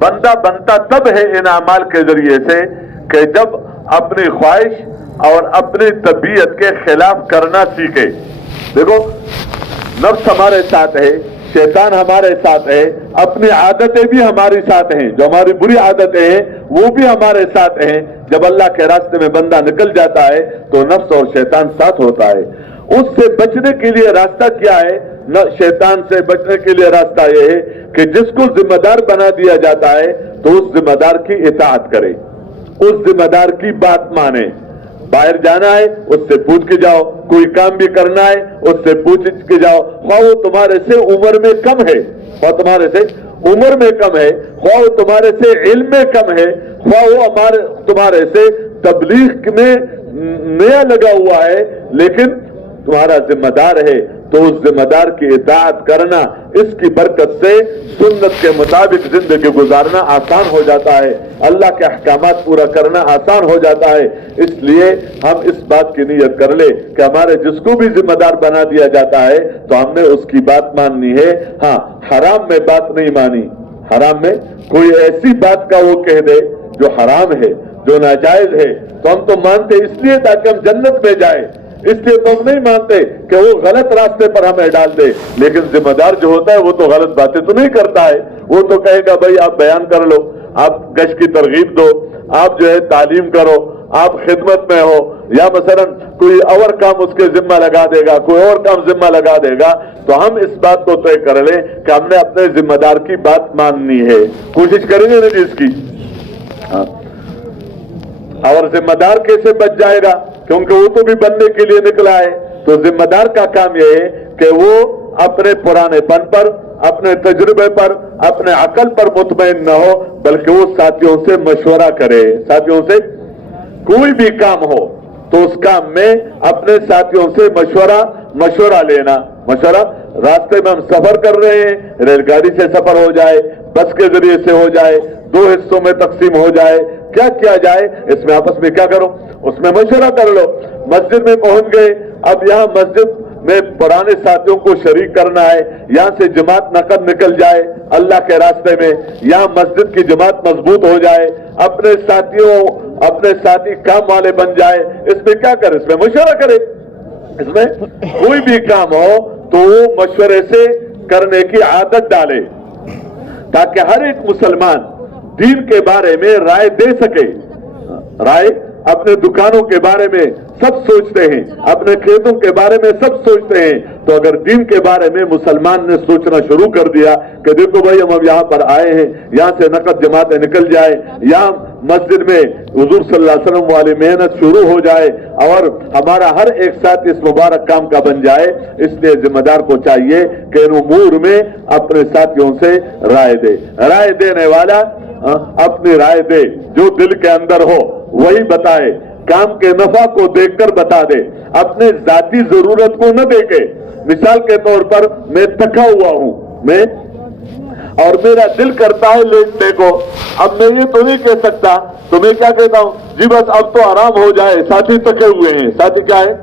بندہ بنتا تب ہے ان اعمال کے ذریعے سے کہ جب اپنی خواہش اور اپنی طبیعت کے خلاف کرنا سیکھے۔ دیکھو، نفس ہمارے ساتھ ہے، شیطان ہمارے ساتھ ہے، اپنی عادتیں بھی ہمارے ساتھ ہیں، جو ہماری بری عادتیں ہیں وہ بھی ہمارے ساتھ ہیں۔ جب اللہ کے راستے میں بندہ نکل جاتا ہے تو نفس اور شیطان ساتھ ہوتا ہے۔ اس سے بچنے کے لیے راستہ کیا ہے؟ شیطان سے بچنے کے لیے راستہ یہ ہے کہ جس کو ذمہ دار بنا دیا جاتا ہے تو اس ذمہ دار کی اطاعت کرے، اس ذمہ دار کی بات مانے۔ باہر جانا ہے اس سے پوچھ کے جاؤ، کوئی کام بھی کرنا ہے اس سے پوچھ کے جاؤ، خواہ وہ تمہارے سے عمر میں کم ہے، خواہ تمہارے سے عمر میں کم ہے، خواہ وہ تمہارے سے علم میں کم ہے، خواہ وہ تمہارے سے تبلیغ میں نیا لگا ہوا ہے، لیکن تمہارا ذمہ دار ہے تو اس ذمہ دار کی اطاعت کرنا، اس کی برکت سے سنت کے مطابق زندگی گزارنا آسان ہو جاتا ہے، اللہ کے احکامات پورا کرنا آسان ہو جاتا ہے۔ اس لیے ہم اس بات کی نیت کر لے کہ ہمارے جس کو بھی ذمہ دار بنا دیا جاتا ہے تو ہم نے اس کی بات ماننی ہے۔ ہاں، حرام میں بات نہیں مانی، حرام میں کوئی ایسی بات کا وہ کہہ دے جو حرام ہے، جو ناجائز ہے، تو ہم تو مانتے اس لیے تاکہ ہم جنت میں جائیں، اس لیے تو ہم نہیں مانتے کہ وہ غلط راستے پر ہمیں ڈال دے۔ لیکن ذمہ دار جو ہوتا ہے وہ تو غلط باتیں تو نہیں کرتا ہے، وہ تو کہے گا بھائی آپ بیان کر لو، آپ گشت کی ترغیب دو، آپ جو ہے تعلیم کرو، آپ خدمت میں ہو، یا مثلا کوئی اور کام اس کے ذمہ لگا دے گا، کوئی اور کام ذمہ لگا دے گا، تو ہم اس بات کو طے کر لیں کہ ہم نے اپنے ذمہ دار کی بات ماننی ہے، کوشش کریں گے نا جی اس کی۔ اور ذمہ دار کیسے بچ جائے گا؟ کیونکہ وہ تو بھی بننے کے لیے نکلا ہے۔ تو ذمہ دار کا کام یہ ہے کہ وہ اپنے پرانے پن پر، اپنے تجربے پر، اپنے عقل پر مطمئن نہ ہو، بلکہ وہ ساتھیوں سے مشورہ کرے۔ ساتھیوں سے کوئی بھی کام ہو تو اس کام میں اپنے ساتھیوں سے مشورہ لینا۔ مشورہ، راستے میں ہم سفر کر رہے ہیں، ریل گاڑی سے سفر ہو جائے، بس کے ذریعے سے ہو جائے، 2 حصوں میں تقسیم ہو جائے، کیا کیا جائے، اس میں آپس میں کیا کرو، اس میں مشورہ کر لو۔ مسجد میں پہنچ گئے، اب یہاں مسجد میں پرانے ساتھیوں کو شریک کرنا ہے، یہاں سے جماعت نکل جائے اللہ کے راستے میں، یہاں مسجد کی جماعت مضبوط ہو جائے، اپنے ساتھی کام والے بن جائے، اس میں کیا کرے، اس میں مشورہ کرے۔ اس میں کوئی بھی کام ہو تو وہ مشورے سے کرنے کی عادت ڈالے تاکہ ہر ایک مسلمان دین کے بارے میں رائے دے سکے، رائے अपने दुकानों के बारे में सब सोचते हैं, अपने खेतों के बारे में सब सोचते हैं, तो अगर दीन के बारे में मुसलमान ने सोचना शुरू कर दिया कि देखो भाई हम अब यहाँ पर आए हैं, यहाँ से नकद जमातें निकल जाए, यहाँ मस्जिद में हुजूर सल्लल्लाहु अलैहि वसल्लम वाली मेहनत शुरू हो जाए और हमारा हर एक साथ इस मुबारक काम का बन जाए, इसलिए जिम्मेदार को चाहिए कि इन उमूर में अपने साथियों से राय दे। राय देने वाला अपनी राय दे, जो दिल के अंदर हो वही बताए, काम के नफा को देखकर बता दे, अपने जाती जरूरत को न देखे। मिसाल के तौर पर मैं थका हुआ हूं, मैं और मेरा दिल करता है लेटने को, अब मैं ये तो नहीं कह सकता, तो मैं क्या कहता हूं, जी बस अब तो आराम हो जाए, साथी थके हुए हैं। साथी क्या है?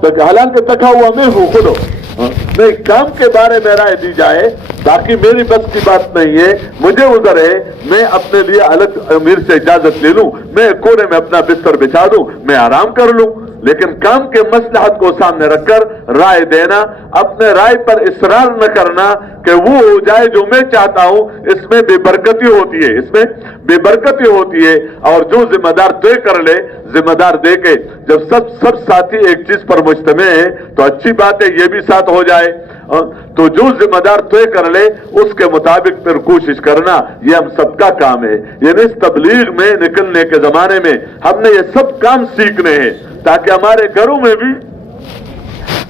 तो हालांकि थका हुआ मैं हूं खुद, नहीं, काम के बारे में राय दी जाए, बाकी मेरी बस की बात नहीं है, मुझे उधर है, मैं अपने लिए अलग अमीर से इजाजत ले लूं, मैं कोने में अपना बिस्तर बिछा दूं, मैं आराम कर लूं, लेकिन काम के मसलहत को सामने रखकर राय देना, अपने राय पर इसरार न करना कि वो हो जाए जो मैं चाहता हूं, इसमें बेबरकती होती है, इसमें बेबरकती होती है। और जो जिम्मेदार तय कर ले, जिम्मेदार दे के जब सब साथी एक चीज पर मुज्तमे है तो अच्छी बात है, ये भी साथ हो जाए, तो जो जिम्मेदार तय कर ले उसके मुताबिक फिर कोशिश करना, ये हम सबका काम है। यानी इस तबलीग में निकलने के जमाने में हमने ये सब काम सीखने हैं ताकि हमारे घरों में भी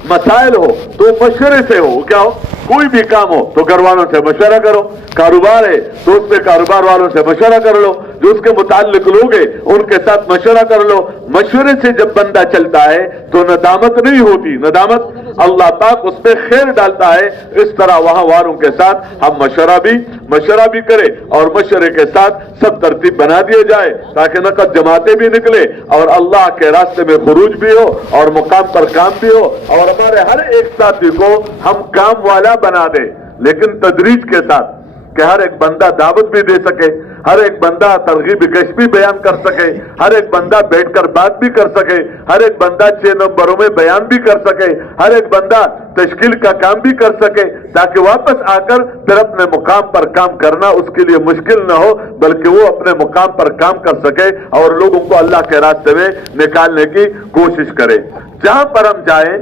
मसाइल हो तो मशवरे से हो, क्या हो, कोई भी काम हो तो घर वालों से मशवरा करो, कारोबार है तो उसमें कारोबार वालों से मशवरा कर लो, जो उसके मुताल्लिक लोग हैं उनके साथ मशवरा कर लो। मशवरे से जब बंदा चलता है तो नदामत नहीं होती, नदामत अल्लाह पाक उसमें खैर डालता है। इस तरह वहां वालों के साथ हम मशवरा भी करें और मशवरे के साथ सब तरतीब बना दिए जाए ताकि नकद जमाते भी निकले और अल्लाह के रास्ते में खुरूज भी हो और मुकाम पर काम भी हो और हमारे हर एक साथी को हम काम वाला बना दे, लेकिन तदरीज के साथ कि हर एक बंदा दावत भी दे सके, हर एक बंदा तरगीब कश भी बयान कर सके, हर एक बंदा बैठकर बात भी कर सके, हर एक बंदा 6 नंबरों में बयान भी कर सके, हर एक बंदा तश्कील का काम भी कर सके, ताकि वापस आकर फिर अपने मुकाम पर काम करना उसके लिए मुश्किल न हो, बल्कि वो अपने मुकाम पर काम कर सके और लोगों को अल्लाह के रास्ते में निकालने की कोशिश करे। जहां पर हम जाएं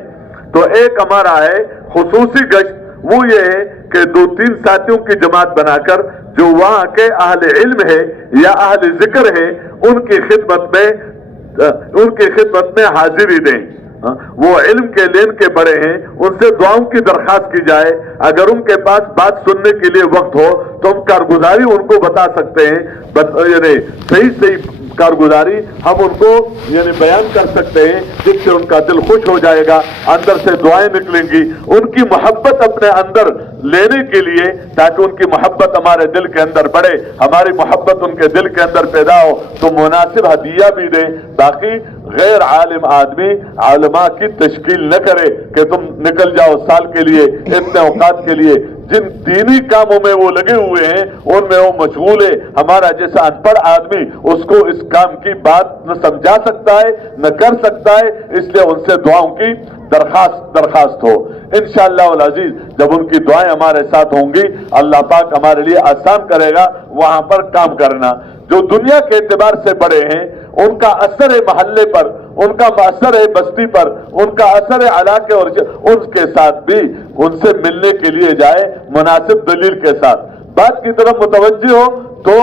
तो एक हमारा है खुसूसी गश्त, वो ये है कि 2-3 साथियों की जमात बनाकर जो वहां के अहले इल्म है या अहले जिक्र है उनकी खिदमत में हाजिरी दें। वो इल्म के लेन के बड़े हैं, उनसे दुआओं की दरखास्त की जाए, अगर उनके पास बात सुनने के लिए वक्त हो तो हम कारगुजारी उनको बता सकते हैं, यानी सही कारगुजारी हम उनको यानी बयान कर सकते हैं जिससे उनका दिल खुश हो जाएगा, अंदर से दुआएं निकलेंगी, उनकी मोहब्बत अपने अंदर लेने के लिए, ताकि उनकी मोहब्बत हमारे दिल के अंदर बढ़े, हमारी मोहब्बत उनके दिल के अंदर पैदा हो तो मुनासिब हदिया भी दे। बाकी गैर आलिम आदमी आलमा की तश्कील न करे कि तुम निकल जाओ साल के लिए, इतने औकात के लिए, जिन दीनी कामों में वो लगे हुए हैं उनमें वो मशगूल है। हमारा जैसा अनपढ़ आदमी उसको इस काम की बात न समझा सकता है न कर सकता है, इसलिए उनसे दुआओं की दरखास्त हो। इंशाअल्लाह अल अजीज जब उनकी दुआएं हमारे साथ होंगी अल्लाह पाक हमारे लिए आसान करेगा वहां पर काम करना। जो दुनिया के एतबार से बड़े हैं उनका असर है महल्ले पर, उनका असर है बस्ती पर, उनका असर है इलाके, और उनके साथ भी उनसे मिलने के लिए जाए मुनासिब दलील के साथ। बात की तरफ मुतवज्जो हो तो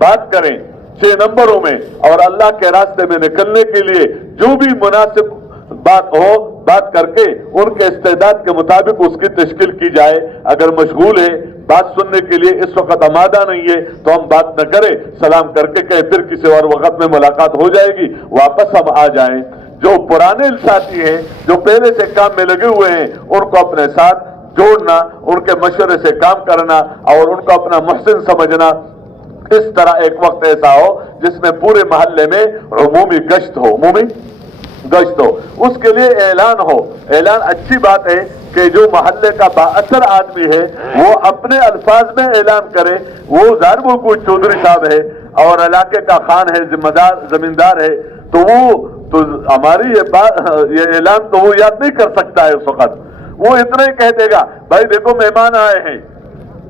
बात करें 6 नंबरों में, और अल्लाह के रास्ते में निकलने के लिए जो भी मुनासिब बात हो बात करके उनके इस्तेदाद के मुताबिक उसकी तश्कील की जाए। अगर मशगूल है बात सुनने के लिए इस वक्त आमादा नहीं है तो हम बात न करें, सलाम करके कहे फिर किसी और वक्त में मुलाकात हो जाएगी, वापस हम आ जाएं। जो पुराने साथी हैं जो पहले से काम में लगे हुए हैं उनको अपने साथ जोड़ना, उनके मशवरे से काम करना और उनको अपना मुहसिन समझना। इस तरह एक वक्त ऐसा हो जिसमें पूरे मोहल्ले में उमूमी गश्त हो, उसके लिए ऐलान हो। ऐलान अच्छी बात है कि जो मोहल्ले का बाअसर आदमी है वो अपने अल्फाज में ऐलान करे। वो ज़ाहिर वो कोई चौधरी साहब है और इलाके का खान है, जिम्मेदार जमींदार है, तो वो तो हमारी ये ऐलान तो वो याद नहीं कर सकता है उस वक्त। वो इतना ही कह देगा भाई देखो मेहमान आए हैं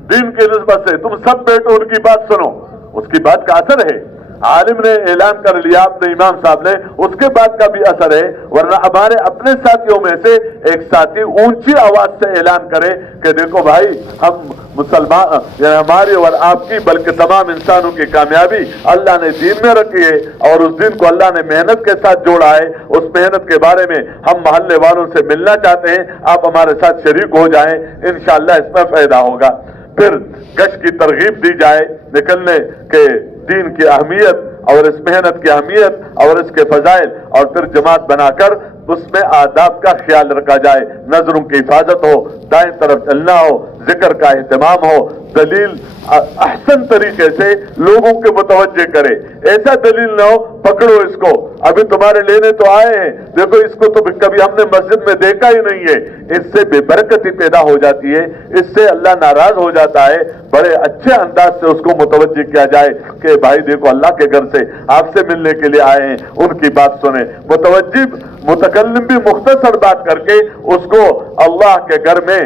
दीन के निस्बत से, तुम सब बैठो उनकी बात सुनो, उसकी बात का असर है। عالم نے اعلان کر لیا اپنے امام صاحب نے، اس کے بعد کا بھی اثر ہے، ورنہ ہمارے اپنے ساتھیوں میں سے ایک ساتھی اونچی آواز سے اعلان کرے کہ دیکھو بھائی ہم مسلمان، یعنی ہماری اور آپ کی بلکہ تمام انسانوں کی کامیابی اللہ نے دین میں رکھی ہے، اور اس دین کو اللہ نے محنت کے ساتھ جوڑا ہے، اس محنت کے بارے میں ہم محلے والوں سے ملنا چاہتے ہیں، آپ ہمارے ساتھ شریک ہو جائیں، انشاءاللہ اس میں فائدہ ہوگا۔ پھر گشت کی ترغیب دی جائے نکلنے کے دین کی اہمیت اور اس محنت کی اہمیت اور اس کے فضائل، اور پھر جماعت بنا کر اس میں آداب کا خیال رکھا جائے، نظروں کی حفاظت ہو، دائیں طرف چلنا ہو، ذکر کا اہتمام ہو، دلیل احسن طریقے سے لوگوں کے متوجہ کرے، ایسا دلیل نہ ہو پکڑو اس کو، ابھی تمہارے لینے تو آئے ہیں، دیکھو اس کو تو کبھی ہم نے مسجد میں دیکھا ہی نہیں ہے، اس سے بے برکتی پیدا ہو جاتی ہے، اس سے اللہ ناراض ہو جاتا ہے۔ بڑے اچھے انداز سے اس کو متوجہ کیا جائے کہ بھائی دیکھو اللہ کے گھر سے آپ سے ملنے کے لیے آئے ہیں، ان کی بات سنیں، متوجہ متکلم بھی مختصر بات کر کے اس کو اللہ کے گھر میں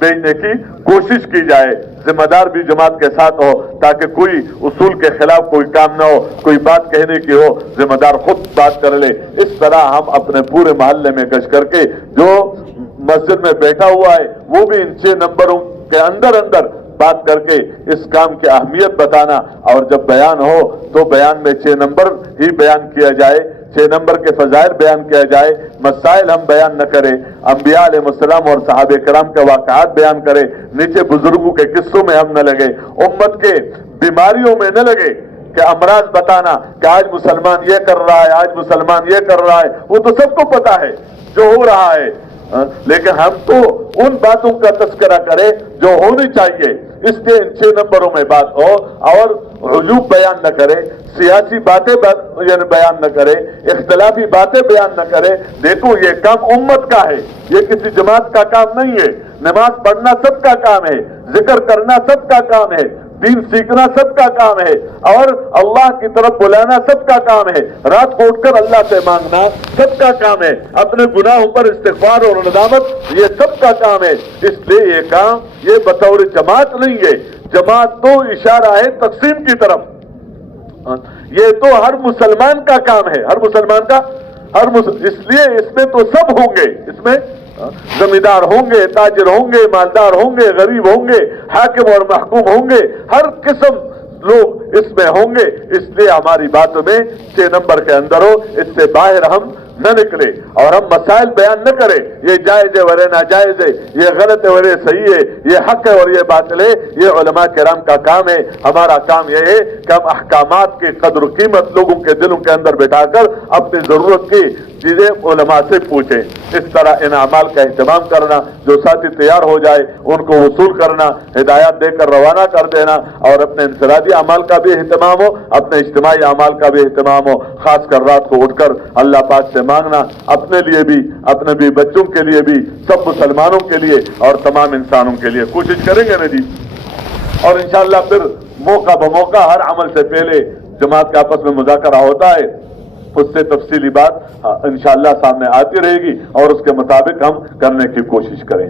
بھیجنے کی کوشش کی جائے، ذمہ دار بھی جماعت کے ساتھ ہو تاکہ کوئی اصول کے خلاف کوئی کام نہ ہو، کوئی بات کہنے کی ہو ذمہ دار خود بات کر لے۔ اس طرح ہم اپنے پورے محلے میں گشت کر کے جو مسجد میں بیٹھا ہوا ہے وہ بھی ان 6 نمبروں کے اندر بات کر کے اس کام کی اہمیت بتانا، اور جب بیان ہو تو بیان میں 6 نمبر ہی بیان کیا جائے، 6 نمبر کے فضائل بیان کیا جائے، مسائل ہم بیان نہ کریں، انبیاء علیہ السلام اور صحابہ کرام کے واقعات بیان کریں، نیچے بزرگوں کے قصوں میں ہم نہ لگے، امت کے بیماریوں میں نہ لگے کہ امراض بتانا کہ آج مسلمان یہ کر رہا ہے، آج مسلمان یہ کر رہا ہے، وہ تو سب کو پتا ہے جو ہو رہا ہے، لیکن ہم تو ان باتوں کا تذکرہ کریں جو ہونی چاہیے، اس کے ان 6 نمبروں میں بات ہو، اور عجوب بیان نہ کرے، سیاسی باتیں یعنی بیان نہ کرے، اختلافی باتیں بیان نہ کرے۔ دیکھو یہ کام امت کا ہے، یہ کسی جماعت کا کام نہیں ہے، نماز پڑھنا سب کا کام ہے، ذکر کرنا سب کا کام ہے، دین سیکھنا سب کا کام ہے، اور اللہ کی طرف بلانا سب کا کام ہے، رات کو اٹھ کر اللہ سے مانگنا سب کا کام ہے، اپنے گناہوں پر استغفار اور ندامت یہ سب کا کام ہے۔ اس لیے یہ کام یہ بطور جماعت نہیں ہے، جماعت تو اشارہ ہے تقسیم کی طرف، یہ تو ہر مسلمان کا کام ہے، ہر مسلمان کا اس لیے اس میں تو سب ہوں گے، اس میں زمیندار ہوں گے، تاجر ہوں گے، مالدار ہوں گے، غریب ہوں گے، حاکم اور محکوم ہوں گے، ہر قسم لوگ اس میں ہوں گے۔ اس لیے ہماری باتوں میں 6 نمبر کے اندر ہو، اس سے باہر ہم نہ نکلے، اور ہم مسائل بیان نہ کریں یہ جائز ہے ورے ناجائز ہے، یہ غلط ہے ورے صحیح ہے، یہ حق ہے اور یہ باطل ہے، یہ علماء کرام کا کام ہے۔ ہمارا کام یہ ہے کہ ہم احکامات کی قدر و قیمت لوگوں کے دلوں کے اندر بٹھا کر اپنی ضرورت کی چیزیں علماء سے پوچھیں۔ اس طرح ان اعمال کا اہتمام کرنا، جو ساتھی تیار ہو جائے ان کو وصول کرنا، ہدایات دے کر روانہ کر دینا، اور اپنے انفرادی اعمال کا بھی اہتمام ہو، اپنے اجتماعی اعمال کا بھی اہتمام ہو، خاص کر رات کو اٹھ کر اللہ پاک سے مانگنا، اپنے لیے بھی، اپنے بھی بچوں کے لیے بھی، سب مسلمانوں کے لیے اور تمام انسانوں کے لیے کوشش کریں گے نا جی۔ اور انشاءاللہ پھر موقع بموقع ہر عمل سے پہلے جماعت کے آپس میں مذاکرہ ہوتا ہے، اس سے تفصیلی بات انشاءاللہ سامنے آتی رہے گی، اور اس کے مطابق ہم کرنے کی کوشش کریں۔